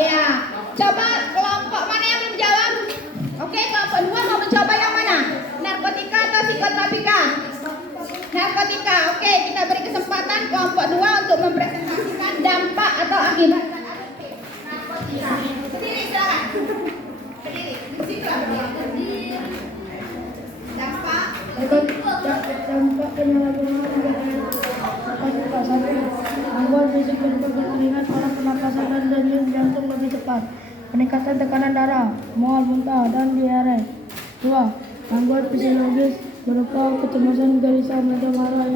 Iya. Coba kelompok mana yang menjawab? Oke, kelompok 2 mau mencoba yang mana? Narkotika atau psikotropika? Narkotika. Oke, kita beri kesempatan kelompok 2 untuk mempresentasikan dampak atau akibat narkotika. Berdiri silakan. Berdiri. Dampak penyalahgunaan gangguan fisik berupa keringat, panas, pernapasan, dan denyut jantung lebih cepat, peningkatan tekanan darah, mual, muntah, dan diare. 2. Gangguan fisiologis berupa kecemasan, gelisah, mudah marah,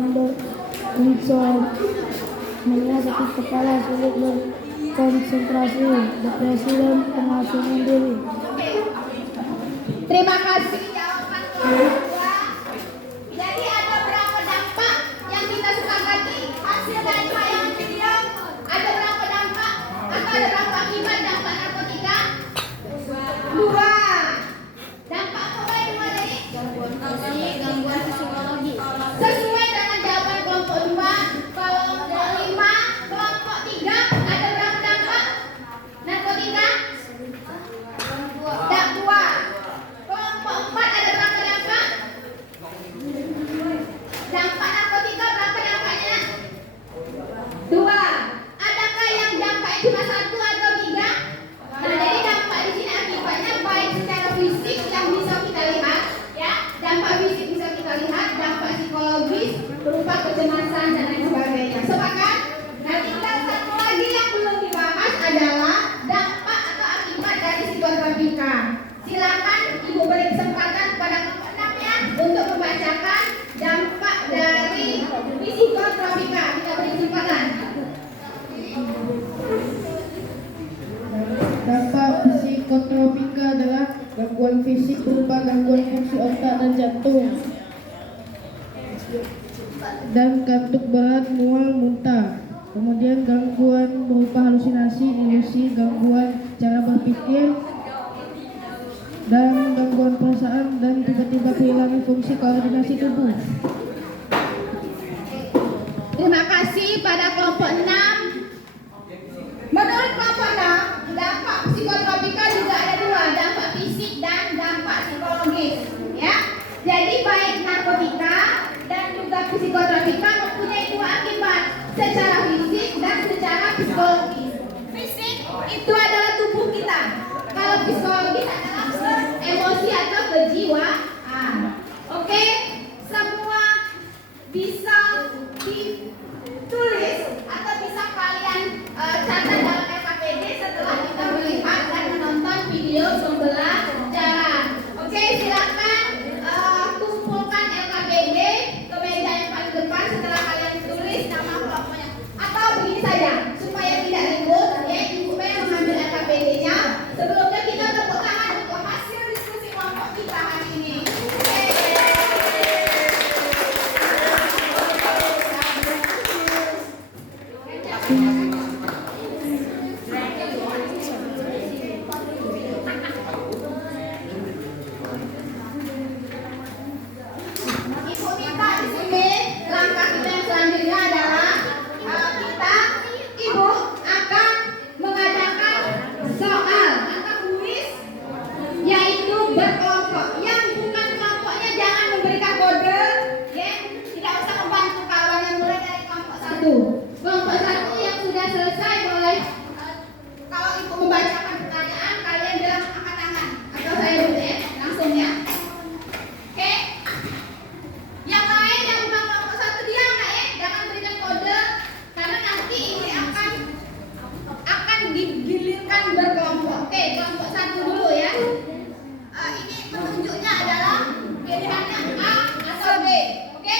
insomnia, sakit kepala, sulit berkonsentrasi, depresi, dan pengasingan diri. Terima kasih jawaban kelompok 2. Jadi ada berapa dampak yang kita sepakati hasil dari tayangan video? Ada berapa dampak atau ada berapa akibat dampak narkotika? 2. Dampak apa yang 2 tadi? Gangguan psikologi. Sesuai dengan jawaban kelompok 2. Kelompok 5, kelompok 3 ada berapa dampak narkotika? 2. Kelompok 4 ada berapa dampak? Dampak narkotika berapa dampaknya? 2. Adakah yang dampaknya cuma 1 atau 3? Nah, jadi dampak di sini akibatnya baik secara fisik yang bisa kita lihat, ya, dampak fisik bisa kita lihat, dampak psikologis berupa kecemasan dan lain sebagainya. Sepakat? Nah, tinggal satu lagi yang belum dibahas adalah dampak atau akibat dari psikotropika. Silakan Ibu beri kesempatan kepada kelompok 6 ya untuk membacakan dampak dari psikotropika. Kita beri kesempatan. Dampak psikotropika adalah gangguan fisik berupa gangguan fungsi otak dan jantung, dan kantuk berat, mual, muntah. Kemudian gangguan berupa halusinasi, ilusi, gangguan cara berpikir, dan gangguan perasaan, dan tiba-tiba kehilangan fungsi koordinasi tubuh. Terima kasih pada kelompok 6. Menurut kelompok 6, dampak psikotropika juga ada 2, dampak fisik dan dampak psikologis, ya. Jadi baik narkotika dan juga psikotropika mempunyai 2 akibat, secara fisik dan secara psikologis. Fisik itu adalah tubuh kita. Kalau psikologis adalah emosi atau kejiwaan. Oke, semua bisa ditulis atau bisa kalian catat dalam LKPD setelah kita melihat dan menonton video pembelajaran. Oke, silakan kumpulkan LKPD ke meja yang paling depan setelah kalian tulis nama kelompoknya. Atau begini saja, supaya tidak ribut, ya, Ibu mengambil LKPD-nya. Sebelumnya kita tepuk tangan untuk hasil diskusi kelompok kita hari ini. Ibu minta di sini langkah kita yang selanjutnya adalah Ibu akan mengadakan soal atau kuis, yaitu berkelompok. Yang bukan kelompoknya jangan memberikan kode, ya, tidak usah membantu kawan yang mulai dari kelompok 1. Kelompok 1 yang sudah selesai boleh, kalau Ibu membacakan pertanyaan kalian bilang angkat tangan atau saya dulu ya, langsung ya. Oke. Yang lain yang bukan kelompok 1 diam nak ya, jangan berikan kode karena nanti ini akan digilirkan berkelompok. Oke, kelompok 1 dulu ya. Ini petunjuknya adalah pilihannya A atau B. Oke?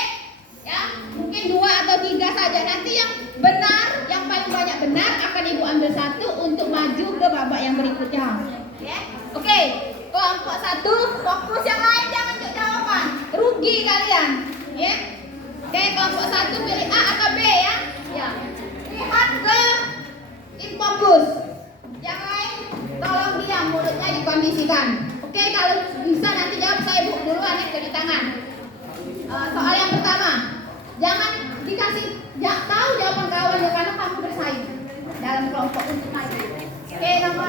Ya, mungkin 2 atau 3 saja. Nanti yang benar, yang paling banyak benar akan Ibu ambil 1 untuk maju ke babak yang berikutnya. Ya. Oke, kelompok 1 fokus, yang lain jangan jawaban. Rugi kalian, ya. Oke, kelompok 1 pilih A atau B ya. Ya. Lihat ke infokus. Yang lain tolong diam, mulutnya dikondisikan. Oke, kalau bisa nanti jawab saya Bu duluan ya, cuci tangan. Soal yang pertama, jangan dikasih tahu jawaban kawan ya, karena kamu bersaing dalam kelompok untuk maju. Oke, nomor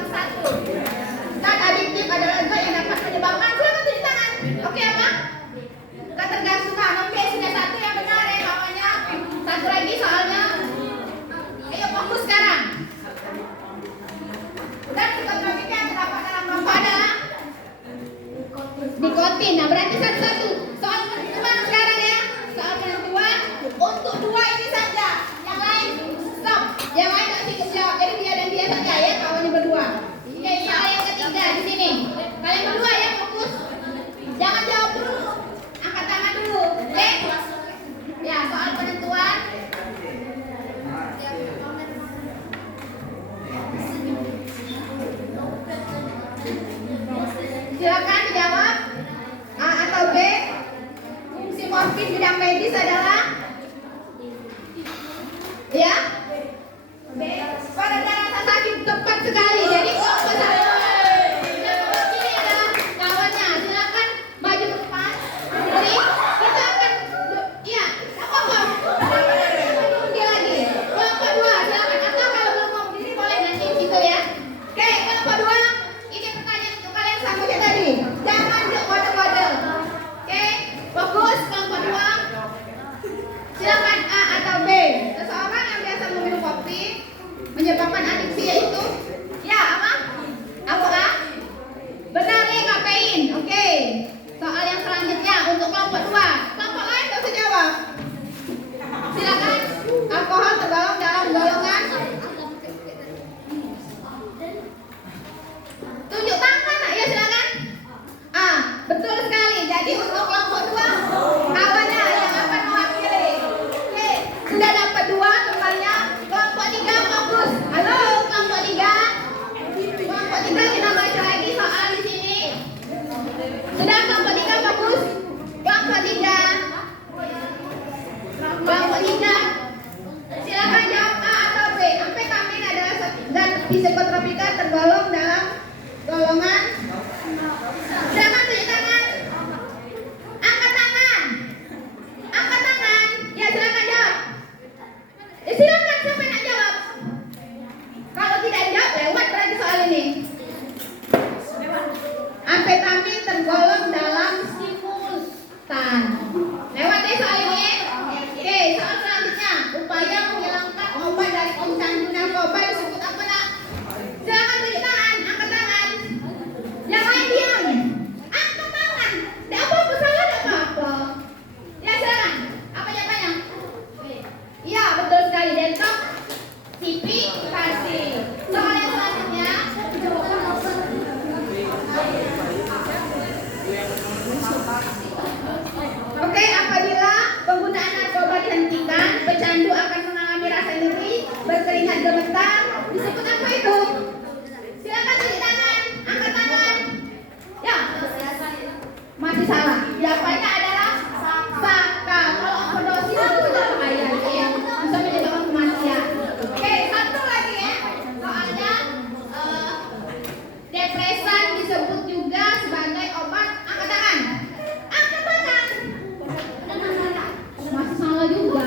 Zat adiktif adalah zat yang dapat menyebabkan. Silakan tunjuk tangan. Oke apa? Ketergantungan. Oke, sudah satu yang benar ya kawannya. Satu lagi soalnya. Ayo fokus sekarang. Dan psikotropika yang terdapat dalam rokok adalah nikotin. Nah berarti satu-satu. Soal penentuan sekarang ya. Soal penentuan untuk dua ini saja. Yang lain stop. Yang lain nggak cukup jawab. Jadi dia dan dia saja ya kawannya berdua. Oke, soal yang ketiga di sini. Kalian berdua ya fokus. Jangan jawab dulu. Angkat tangan dulu. Oke? Ya soal penentuan. Silakan dijawab. A atau B. Fungsi morfin bidang medis adalah ya B. Peredaran rasa sakit tepat sekali. Jadi ini adalah kawannya. Silakan maju ke depan. Jadi kita akan ya apa dia lagi. Kelompok dua silakan. Atau kalau belum mau berdiri boleh nanti situ ya. Oke, kelompok dua. Ini pertanyaan untuk kalian sama kayak tadi. Jangan kode-kode. Oke, fokus kelompok dua. Silakan A atau B. Seseorang yang biasa meminum kopi menyebabkan adiksi yaitu ya apa? Apa A? Benar nih kafein. Oke. Soal yang selanjutnya untuk kelompok dua. Kelompok lain nggak usah jawab. Silakan. Alkohol tergolong dalam golongan. Tunjuk tangan, ya silakan. A, betul sekali. Jadi untuk kelompok dua kawannya yang akan mewakili. Oke, sudah dapat dua kembalinya. Kelompok tiga fokus. Halo, kelompok tiga. Kelompok tiga kita baca lagi soal di sini. Sudah kelompok tiga fokus. Kelompok tiga. Kelompok tiga. Silakan jawab A atau B. Amfetamin adalah zat psikotropika tergolong dalam golongan. Silakan tunjuk tangan. Angkat tangan. Angkat tangan. Ya silakan jawab. Silakan siapa yang nak jawab. Kalau tidak jawab lewat berarti soal ini. Amfetamin tergolong dalam stimulan. Lewat deh soal ini. Oke, soal selanjutnya. Upaya menghilangkan obat dari pecandu narkoba disebut apa nak? Silakan tunjuk tangan. Angkat tangan. Yang lain diam. Angkat tangan. Tidak apa-apa, salah tidak apa-apa. Ya silakan. Apa jawabannya? Iya betul sekali. Detoksifikasi. Soal yang selanjutnya. Oke, apabila penggunaan narkoba dihentikan, pecandu akan mengalami rasa nyeri, berkeringat gemetar. Disebut apa itu? Silakan tunjuk tangan. Angkat tangan. Ya. Masih salah. Jawabannya adalah saka. Kalau overdosis itu sudah bahaya ya. Bisa menyebabkan kematian. Oke, satu lagi ya. Soalnya depresan disebut juga sebagai obat. Angkat tangan. Angkat tangan. Masih salah juga.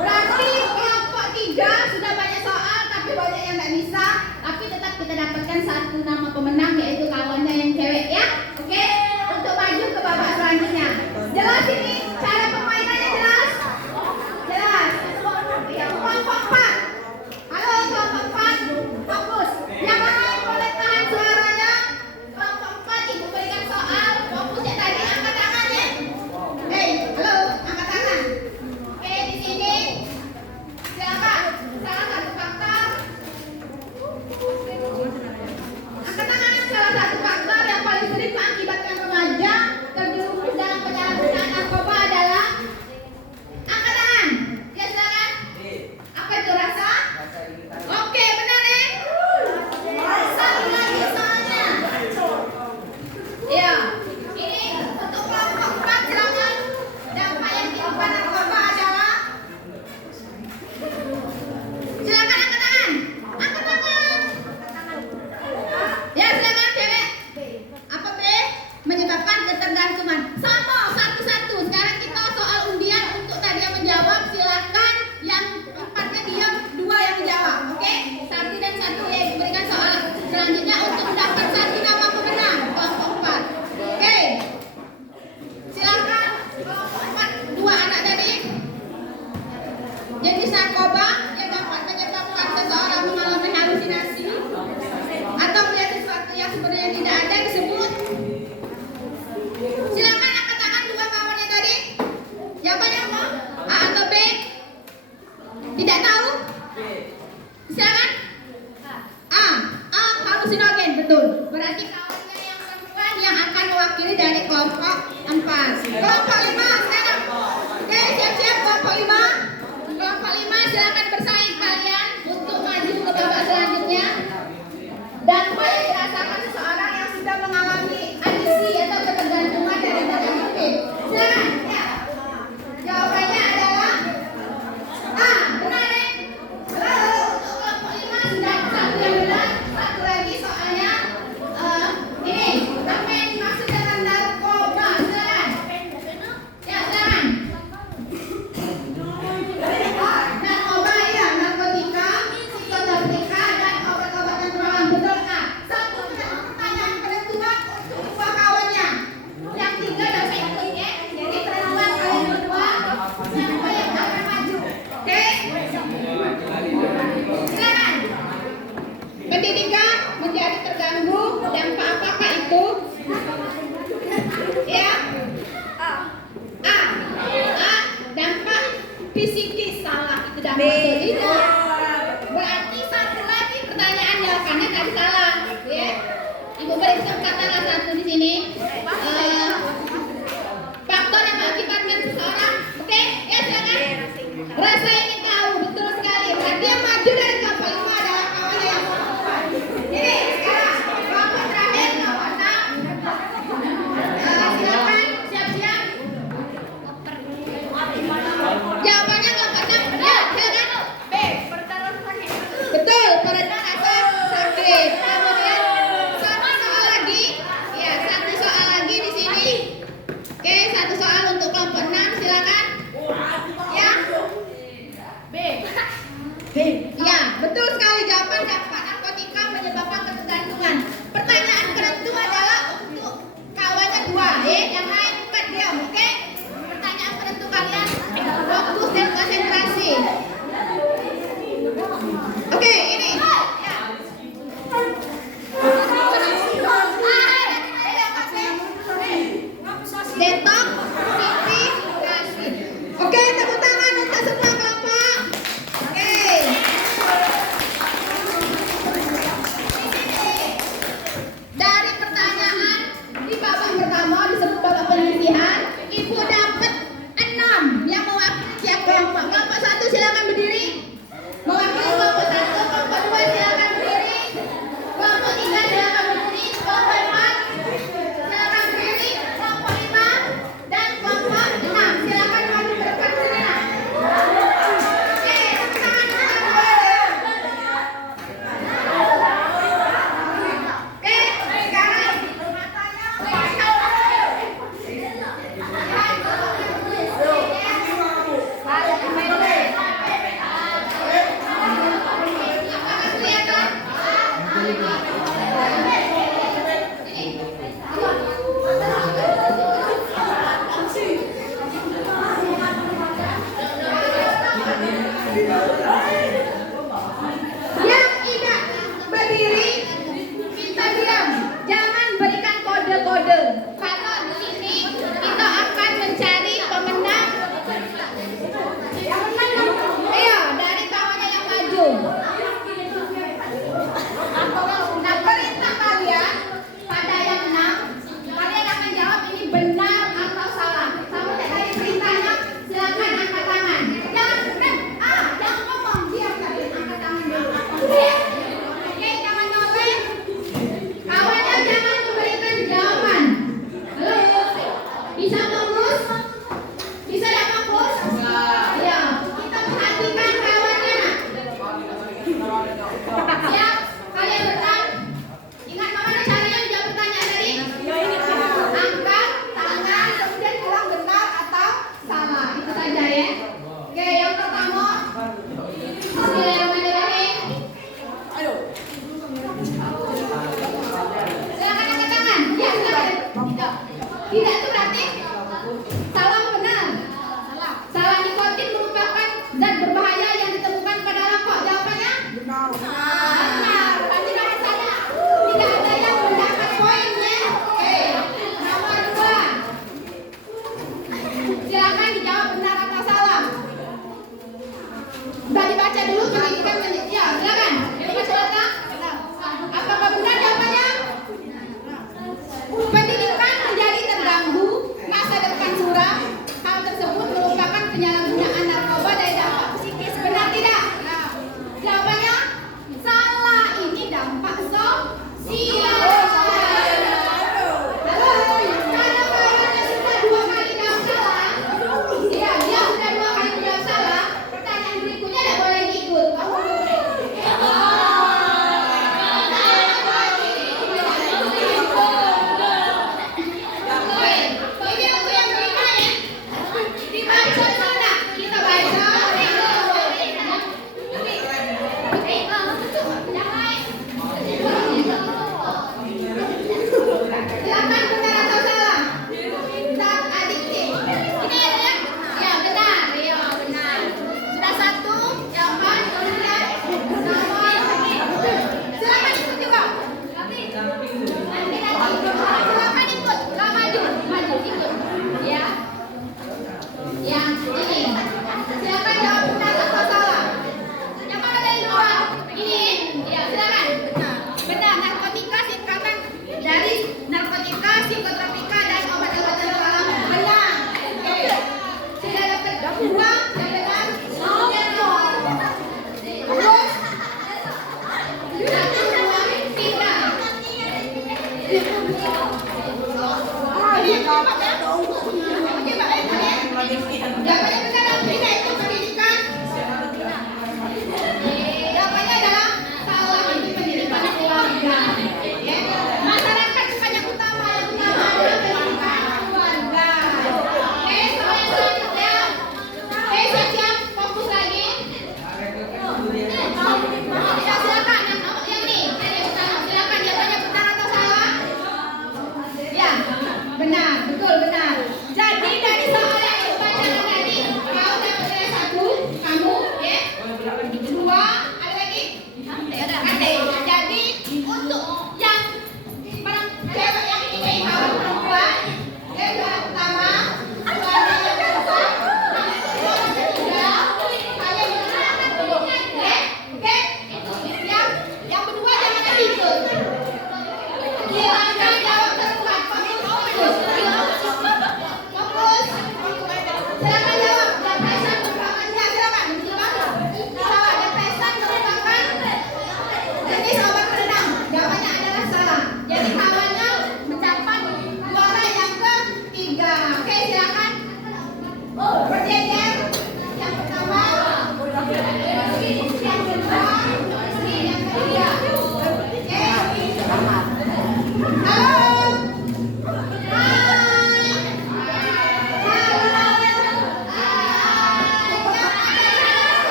Berarti kelompok tiga sudah banyak soal tapi banyak yang nggak bisa. Tapi tetap kita dapatkan satu nama pemenang yaitu kawannya yang cewek ya. Oke, untuk maju ke babak selanjutnya. Jelas ini cara permainannya jelas? Jelas. Kelompok 4. Halo kelompok 4. Fokus. Yang lain boleh tahan suaranya. Kelompok 4 ibu berikan soal. Fokus ya tadi angkat tangan ya. Hei, halo, angkat tangan. Oke, di sini silakan. Salah satu fakta. Angkat tangan. jenis narkoba yang dapat menyebabkan seseorang mengalami halusinasi atau melihat sesuatu yang sebenarnya tidak ada disebut. Silakan angkat tangan dua kawannya tadi. Jawabannya apa? A atau B? Tidak tahu? Silakan. A halusinogen, betul. Berarti kawannya yang perempuan yang akan mewakili dari kelompok 4. Kelompok 5 sekarang. Oke, siap-siap kelompok 5. Kelompok 5 silakan bersaing kalian untuk maju ke babak selanjutnya. Dampak yang dirasakan seseorang yang sudah mengalami adiksi atau ketergantungan dari barang bukti. Silakan. Ya. Jawabannya adalah A. Benar ya? Lalu untuk kelompok 5 sudah satu yang benar, satu lagi soalnya ini apa yang dimaksud dengan narkoba? Silakan. Ya, silakan. Narkoba ya, narkotika, psikotropika, dan obat-obatan terlarang. Betul Kak? Satu pertanyaan penentuan untuk dua kawannya. Yang tiga dapat ikut ya. Jadi penentuan kalian berdua siapa yang akan maju. Oke? Silakan. Pendidikan menjadi terganggu. Dampak apakah itu? Ya. A. Dampak psikis. Salah, itu dampak sosial. Berarti satu lagi pertanyaan jawabannya tadi salah, ya. Ibu beri kesempatan lah satu di sini. Faktor yang mengakibatkan seseorang, oke? Ya silakan. Rasa ingin tahu, betul sekali. Berarti yang maju dari kelompok 5 adalah kawan yang perempuan. Ini sekarang kelompok terakhir kelompok 6. Silakan siap-siap. Jawabannya kelompok 6. Ya, silakan. B. Betul, perut rasa sakit. Kemudian satu soal lagi. Ya, satu soal lagi di sini. Oke, satu soal untuk kelompok 6, silakan. Ya. B. Ya, betul sekali jawaban dampak narkotika menyebabkan ketergantungan. Pertanyaan penentu adalah untuk kawannya 2, ya. Yang lain 4 diam, oke? Pertanyaan penentu kalian fokus dan konsentrasi. Oke, ini. Ya. Detoksifikasi. Oke, tepuk tangan untuk semua kelompok. Oke. Dari pertanyaan di babak pertama disebut babak penyisihan, Ibu dapat 6 yang mewakili tiap kelompok. Kelompok 1 silakan berdiri. Mewakili kelompok 1, kelompok 2 silakan berdiri. Kelompok 3 silakan berdiri. Kelompok 4 silakan berdiri. Kelompok 5 dan kelompok 6 silakan maju ke depan sini. Oke, tangan sekarang. Oke, sekarang yang tidak berdiri kita diam, jangan berikan kode-kode. Kalau di sini kita akan mencari pemenang. Iya, dari kawannya yang maju. Nah, perintah kalian pada yang 6, kalian akan jawab ini benar atau salah. Sama kayak tadi perintahnya, silakan angkat tangan. Jangan ngomong, diam. baca dulu pendidikan ya, silakan. Baca data. Apakah benar jawabannya? Pendidikan menjadi terganggu, masa depan suram. Hal tersebut merupakan penyalahgunaan narkoba dari dampak psikis. Benar tidak? Jawabannya salah. Ini dampak sosial.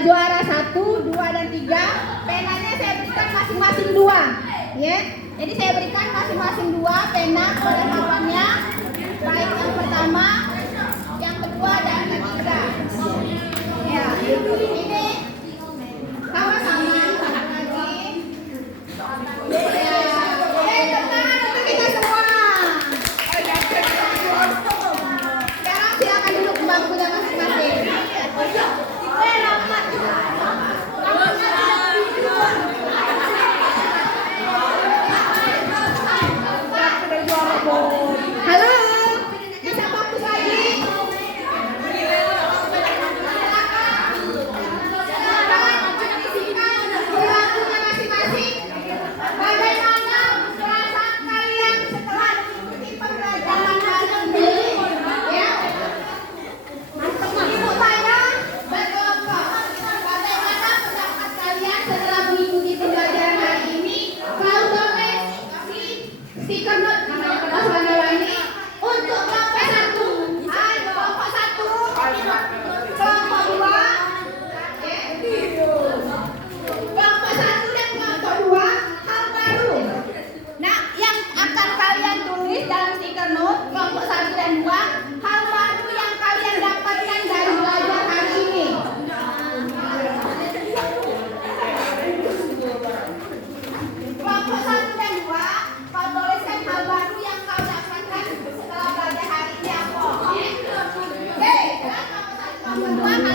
Juara 1, 2, dan 3. Penanya saya berikan masing-masing 2. Ya. Jadi saya berikan masing-masing 2 pena kepada kawannya. Baik yang pertama, yang kedua, dan ketiga. Ya, ini sama-sama lagi. Ya, tenang untuk kita semua. Sekarang silakan duduk ke bangkunya masing-masing. Halo, bisa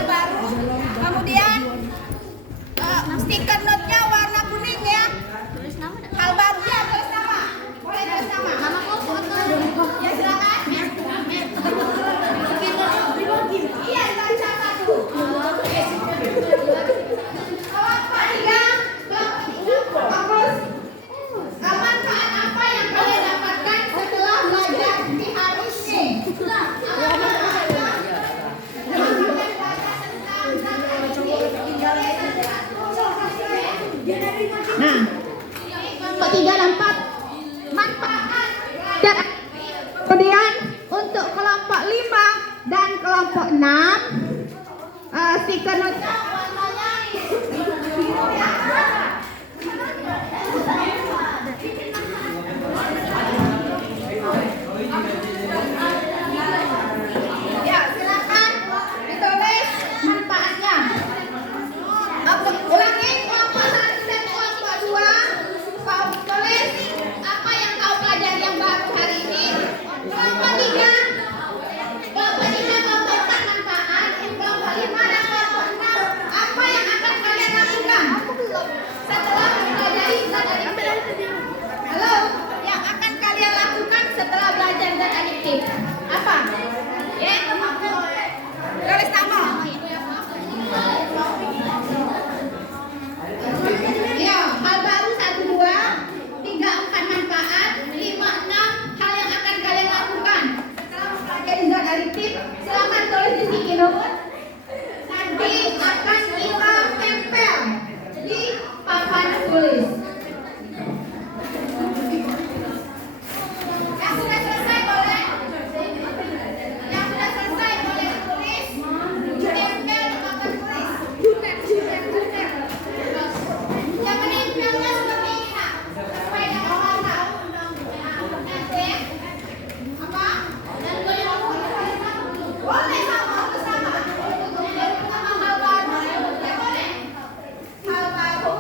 baru. Kemudian stiker note-nya warna kuning ya. Tulis nama. Hal baru ya, tulis nama. Boleh tulis nama. Nama kok foto. Ya silakan. Iya, baca satu. Kelompok tiga, fokus. Manfaat apa yang kalian dapatkan setelah belajar di hari ini? Nah, kelompok 3 dan 4 manfaat dan kemudian untuk kelompok 5 dan kelompok 6 stiker nota warnanya biru ya. Ya, silakan ditulis manfaatnya. Ulangi kelompok 1 dan kelompok 2. Kau tulis apa yang kau pelajari yang baru hari ini. Kelompok 3, kelompok 4 manfaat. Kelompok 5 dan kelompok 6 apa yang akan kalian lakukan setelah mempelajari zat adiktif. Halo, yang akan kalian lakukan setelah belajar zat adiktif apa? Ya, tulis nama. Ya, hal baru 1, 2, 3, 4 manfaat, 5, 6 hal yang akan kalian lakukan setelah mempelajari zat adiktif. Silakan tulis di sini note. Nanti akan kita tempel di papan tulis. Yang sudah selesai boleh. Yang sudah selesai boleh tulis. Tempel di papan tulis. Yang menempelnya seperti ini nak. Sesuai dengan warna. Nanti apa? Dan boleh sama bersama. Sama hal baru. Ya boleh. Hal baru.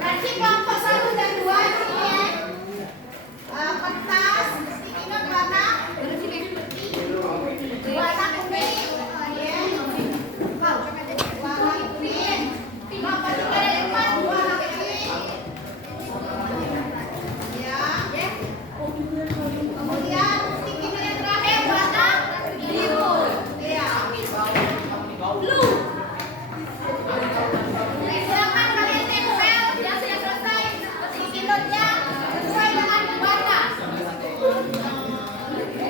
Ranking kelompok 1 dan 2 ini ya. Kertas, sticky note warna kuning. Warna kuning. Kelompok 3 dan 4 warna kuning. Ya. Kemudian sticky note yang terakhir warna biru. Ya. Blue. Silakan kalian tempel yang sudah selesai sticky note-nya sesuai dengan warna.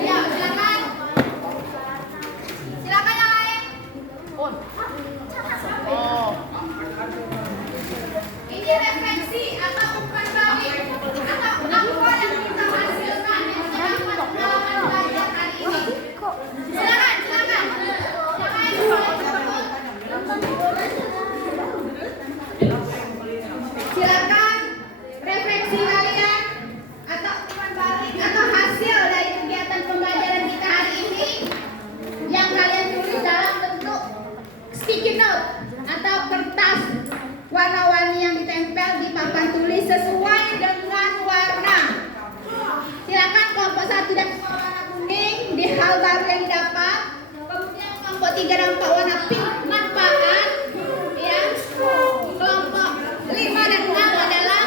Ya, silakan. Silakan yang lain. Ini referensi atau ukuran balik atau apa yang kita hasilkan yang sedang pengalaman belajar hari ini. Silakan, silakan. Yang lain silakan referensi kalian atau ukuran balik atau hasil dari kegiatan pembelajaran kita hari ini yang kalian tulis dalam bentuk sticky note atau kertas warna-warni yang ditempel di papan tulis sesuai dengan warna. Silakan kelompok 1 dan 2 warna kuning di hal baru yang didapat. Kemudian kelompok 3 dan 4 warna pink manfaat. Ya. Kelompok 5 dan 6 adalah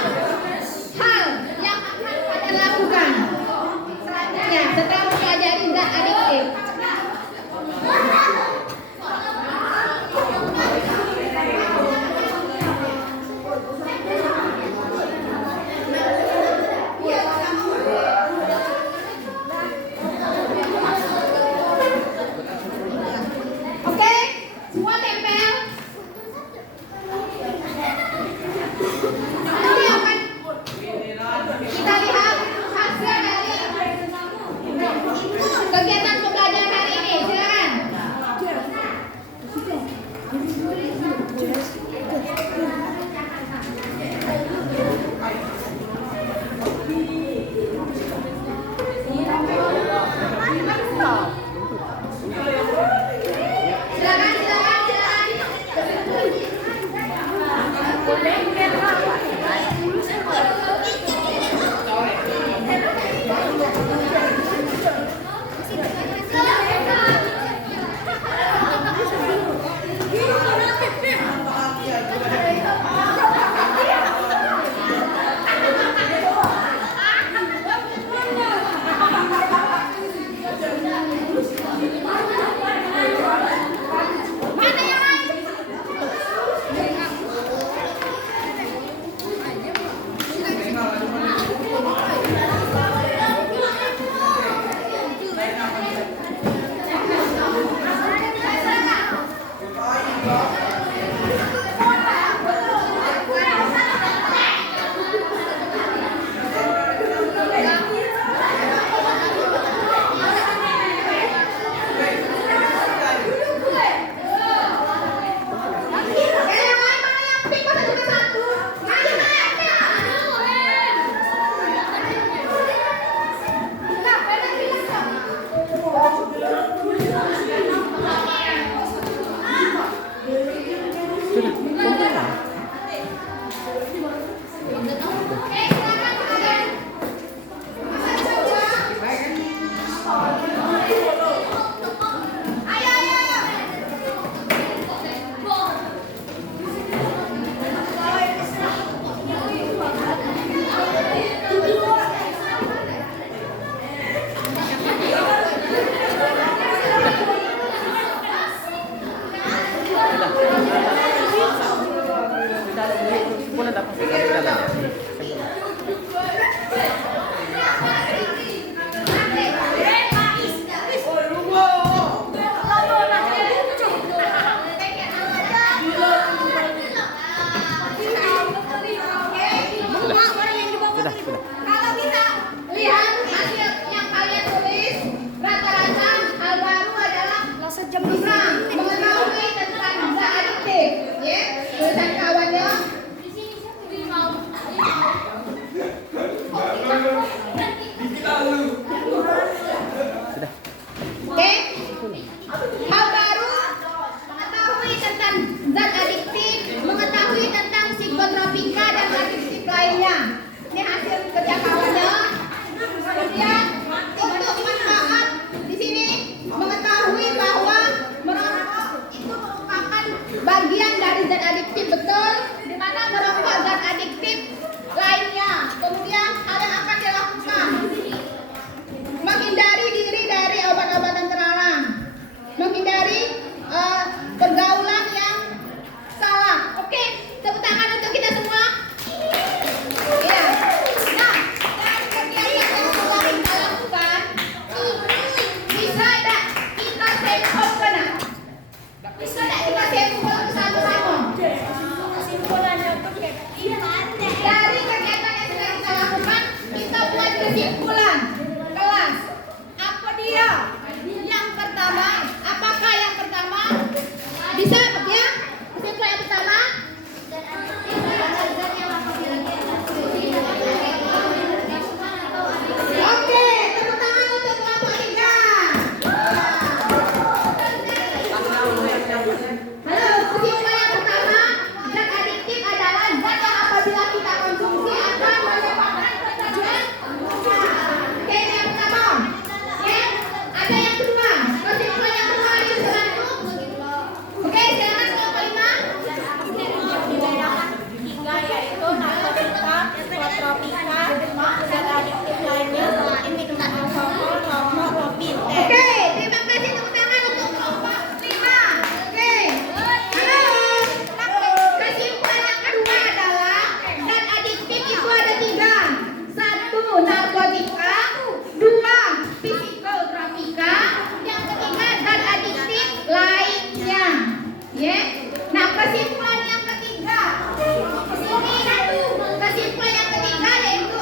hal yang akan kalian lakukan selanjutnya setelah mempelajari zat adiktif. Oke, semua tempel. Nanti akan kita lihat hasil lainnya. Ini hasil kerja kawannya. Kemudian untuk manfaat di sini mengetahui bahwa merokok itu merupakan bagian dari zat adiktif, betul? Di mana merokok zat adiktif lainnya. Kemudian hal yang akan dilakukan menghindari diri dari obat-obatan terlarang, menghindari pergaulan yang salah. Oke, tepuk tangan untuk kita semua. Iya. Nah, dari kegiatan yang sudah kita lakukan, bisa tak kita simpulkan? Bisa tak kita simpul bersama-sama? Dari kegiatan yang sudah kita lakukan, kita buat kesimpulan kelas. Apa dia? Yang pertama, apakah yang pertama? Bisa ya? Kesimpulan yang pertama? Oke, tepuk tangan untuk kelompok 3. Halo, kesimpulan yang pertama, zat adiktif adalah zat yang apabila kita konsumsi akan menyebabkan kecanduan. Oke, ini yang pertama. Ya, ada yang kedua. Kesimpulan yang kedua itu satu. Oke, silakan kelompok 5. Tiga yaitu narkotika, psikotropika, zat adiktif lainnya seperti minuman alkohol, rokok, kopi, teh. Oke, terima kasih tepuk tangan untuk kelompok 5. Oke. Halo. Kesimpulan yang kedua adalah zat adiktif itu ada 3. 1. Narkotika, 2. Psikotropika, yang ketiga zat adiktif lainnya. Ya. Nah, kesimpulan yang ketiga. Kesimpulan yang ketiga yaitu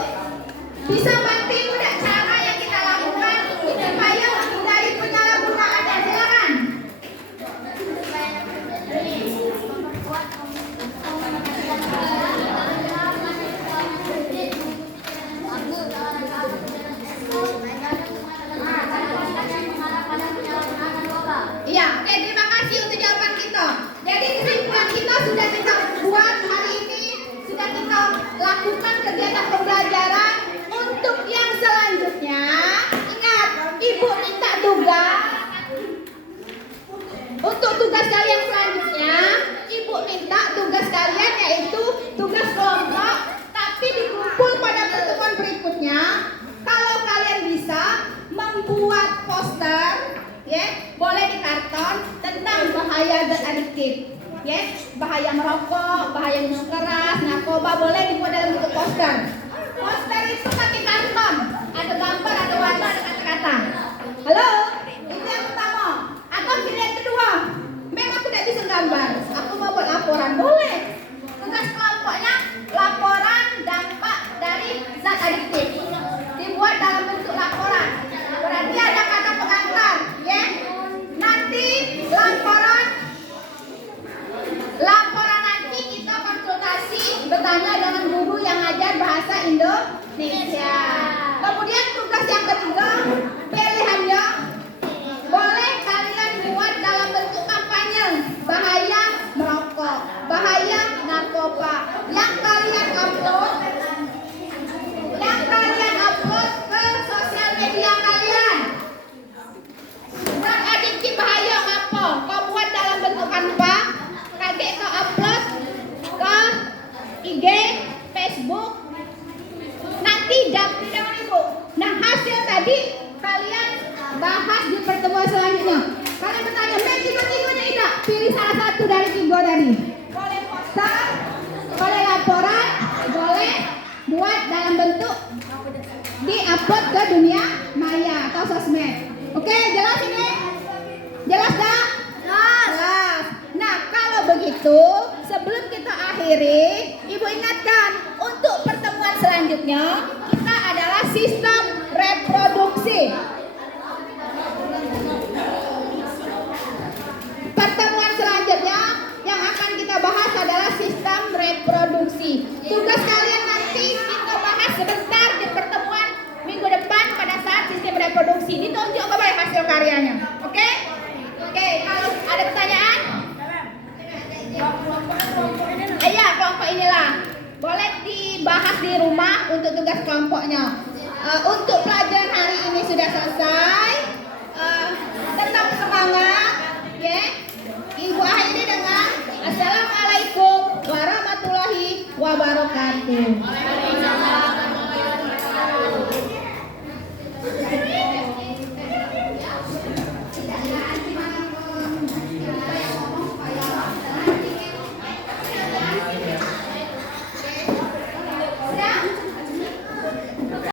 bisa bantu tidak cara yang kita lakukan supaya menghindari penyalahgunaannya. Silakan. Iya, oke, terima kasih untuk jawaban kita. Jadi kesimpulan kita sudah kita buat hari ini, sudah kita lakukan kegiatan pembelajaran. Untuk yang selanjutnya, ingat, ibu minta tugas. Untuk tugas kalian selanjutnya, ibu minta tugas kalian yaitu tugas kelompok, tapi dikumpul pada pertemuan berikutnya. Kalau kalian bisa membuat poster, ya, boleh di karton tentang bahaya zat adiktif, ya, bahaya merokok, bahaya minum keras, narkoba, boleh dibuat dalam bentuk poster. Poster itu pakai karton, ada gambar, ada warna, ada kata-kata. Halo, itu yang pertama. Atau pilihan kedua, memang aku tidak bisa gambar, aku mau buat laporan, boleh. Tugas kelompoknya laporan dampak dari zat adiktif, dibuat dalam bentuk laporan. Berarti ada kata pengantar, ya. Nanti laporan nanti kita konsultasi bertanya dengan guru yang ngajar bahasa Indonesia. Kemudian tugas yang ketiga, pilihannya boleh kalian buat dalam bentuk kampanye bahaya merokok, bahaya narkoba. Yang kalian upload ke sosial media kalian. Zat adiktif bahaya apa? Kau buat dalam bentuk apa? Kakek kau upload ke IG, Facebook. Nanti dapet dengan ibu. Nah, hasil tadi kalian bahas di pertemuan selanjutnya. Kalian bertanya, tiga-tiganya tidak. Pilih salah satu dari 3 tadi. Boleh poster, boleh laporan, boleh buat dalam bentuk di-upload ke dunia maya atau sosmed. Oke, jelas ini? Jelas tak? Jelas. Nah, kalau begitu, sebelum kita akhiri, Ibu ingatkan untuk pertemuan selanjutnya kita adalah sistem reproduksi. Pertemuan selanjutnya yang akan kita bahas adalah sistem reproduksi. Tugas kalian nanti kita bahas sebentar di pertemuan minggu depan pada saat sistem reproduksi. Ditunjuk kembali hasil karyanya. Oke? Oke, kalau ada pertanyaan? Iya, kelompok inilah. Boleh di dibahas di rumah untuk tugas kelompoknya. Untuk pelajaran hari ini sudah selesai. Tetap semangat, ya. Ibu akhiri dengan Assalamualaikum warahmatullahi wabarakatuh.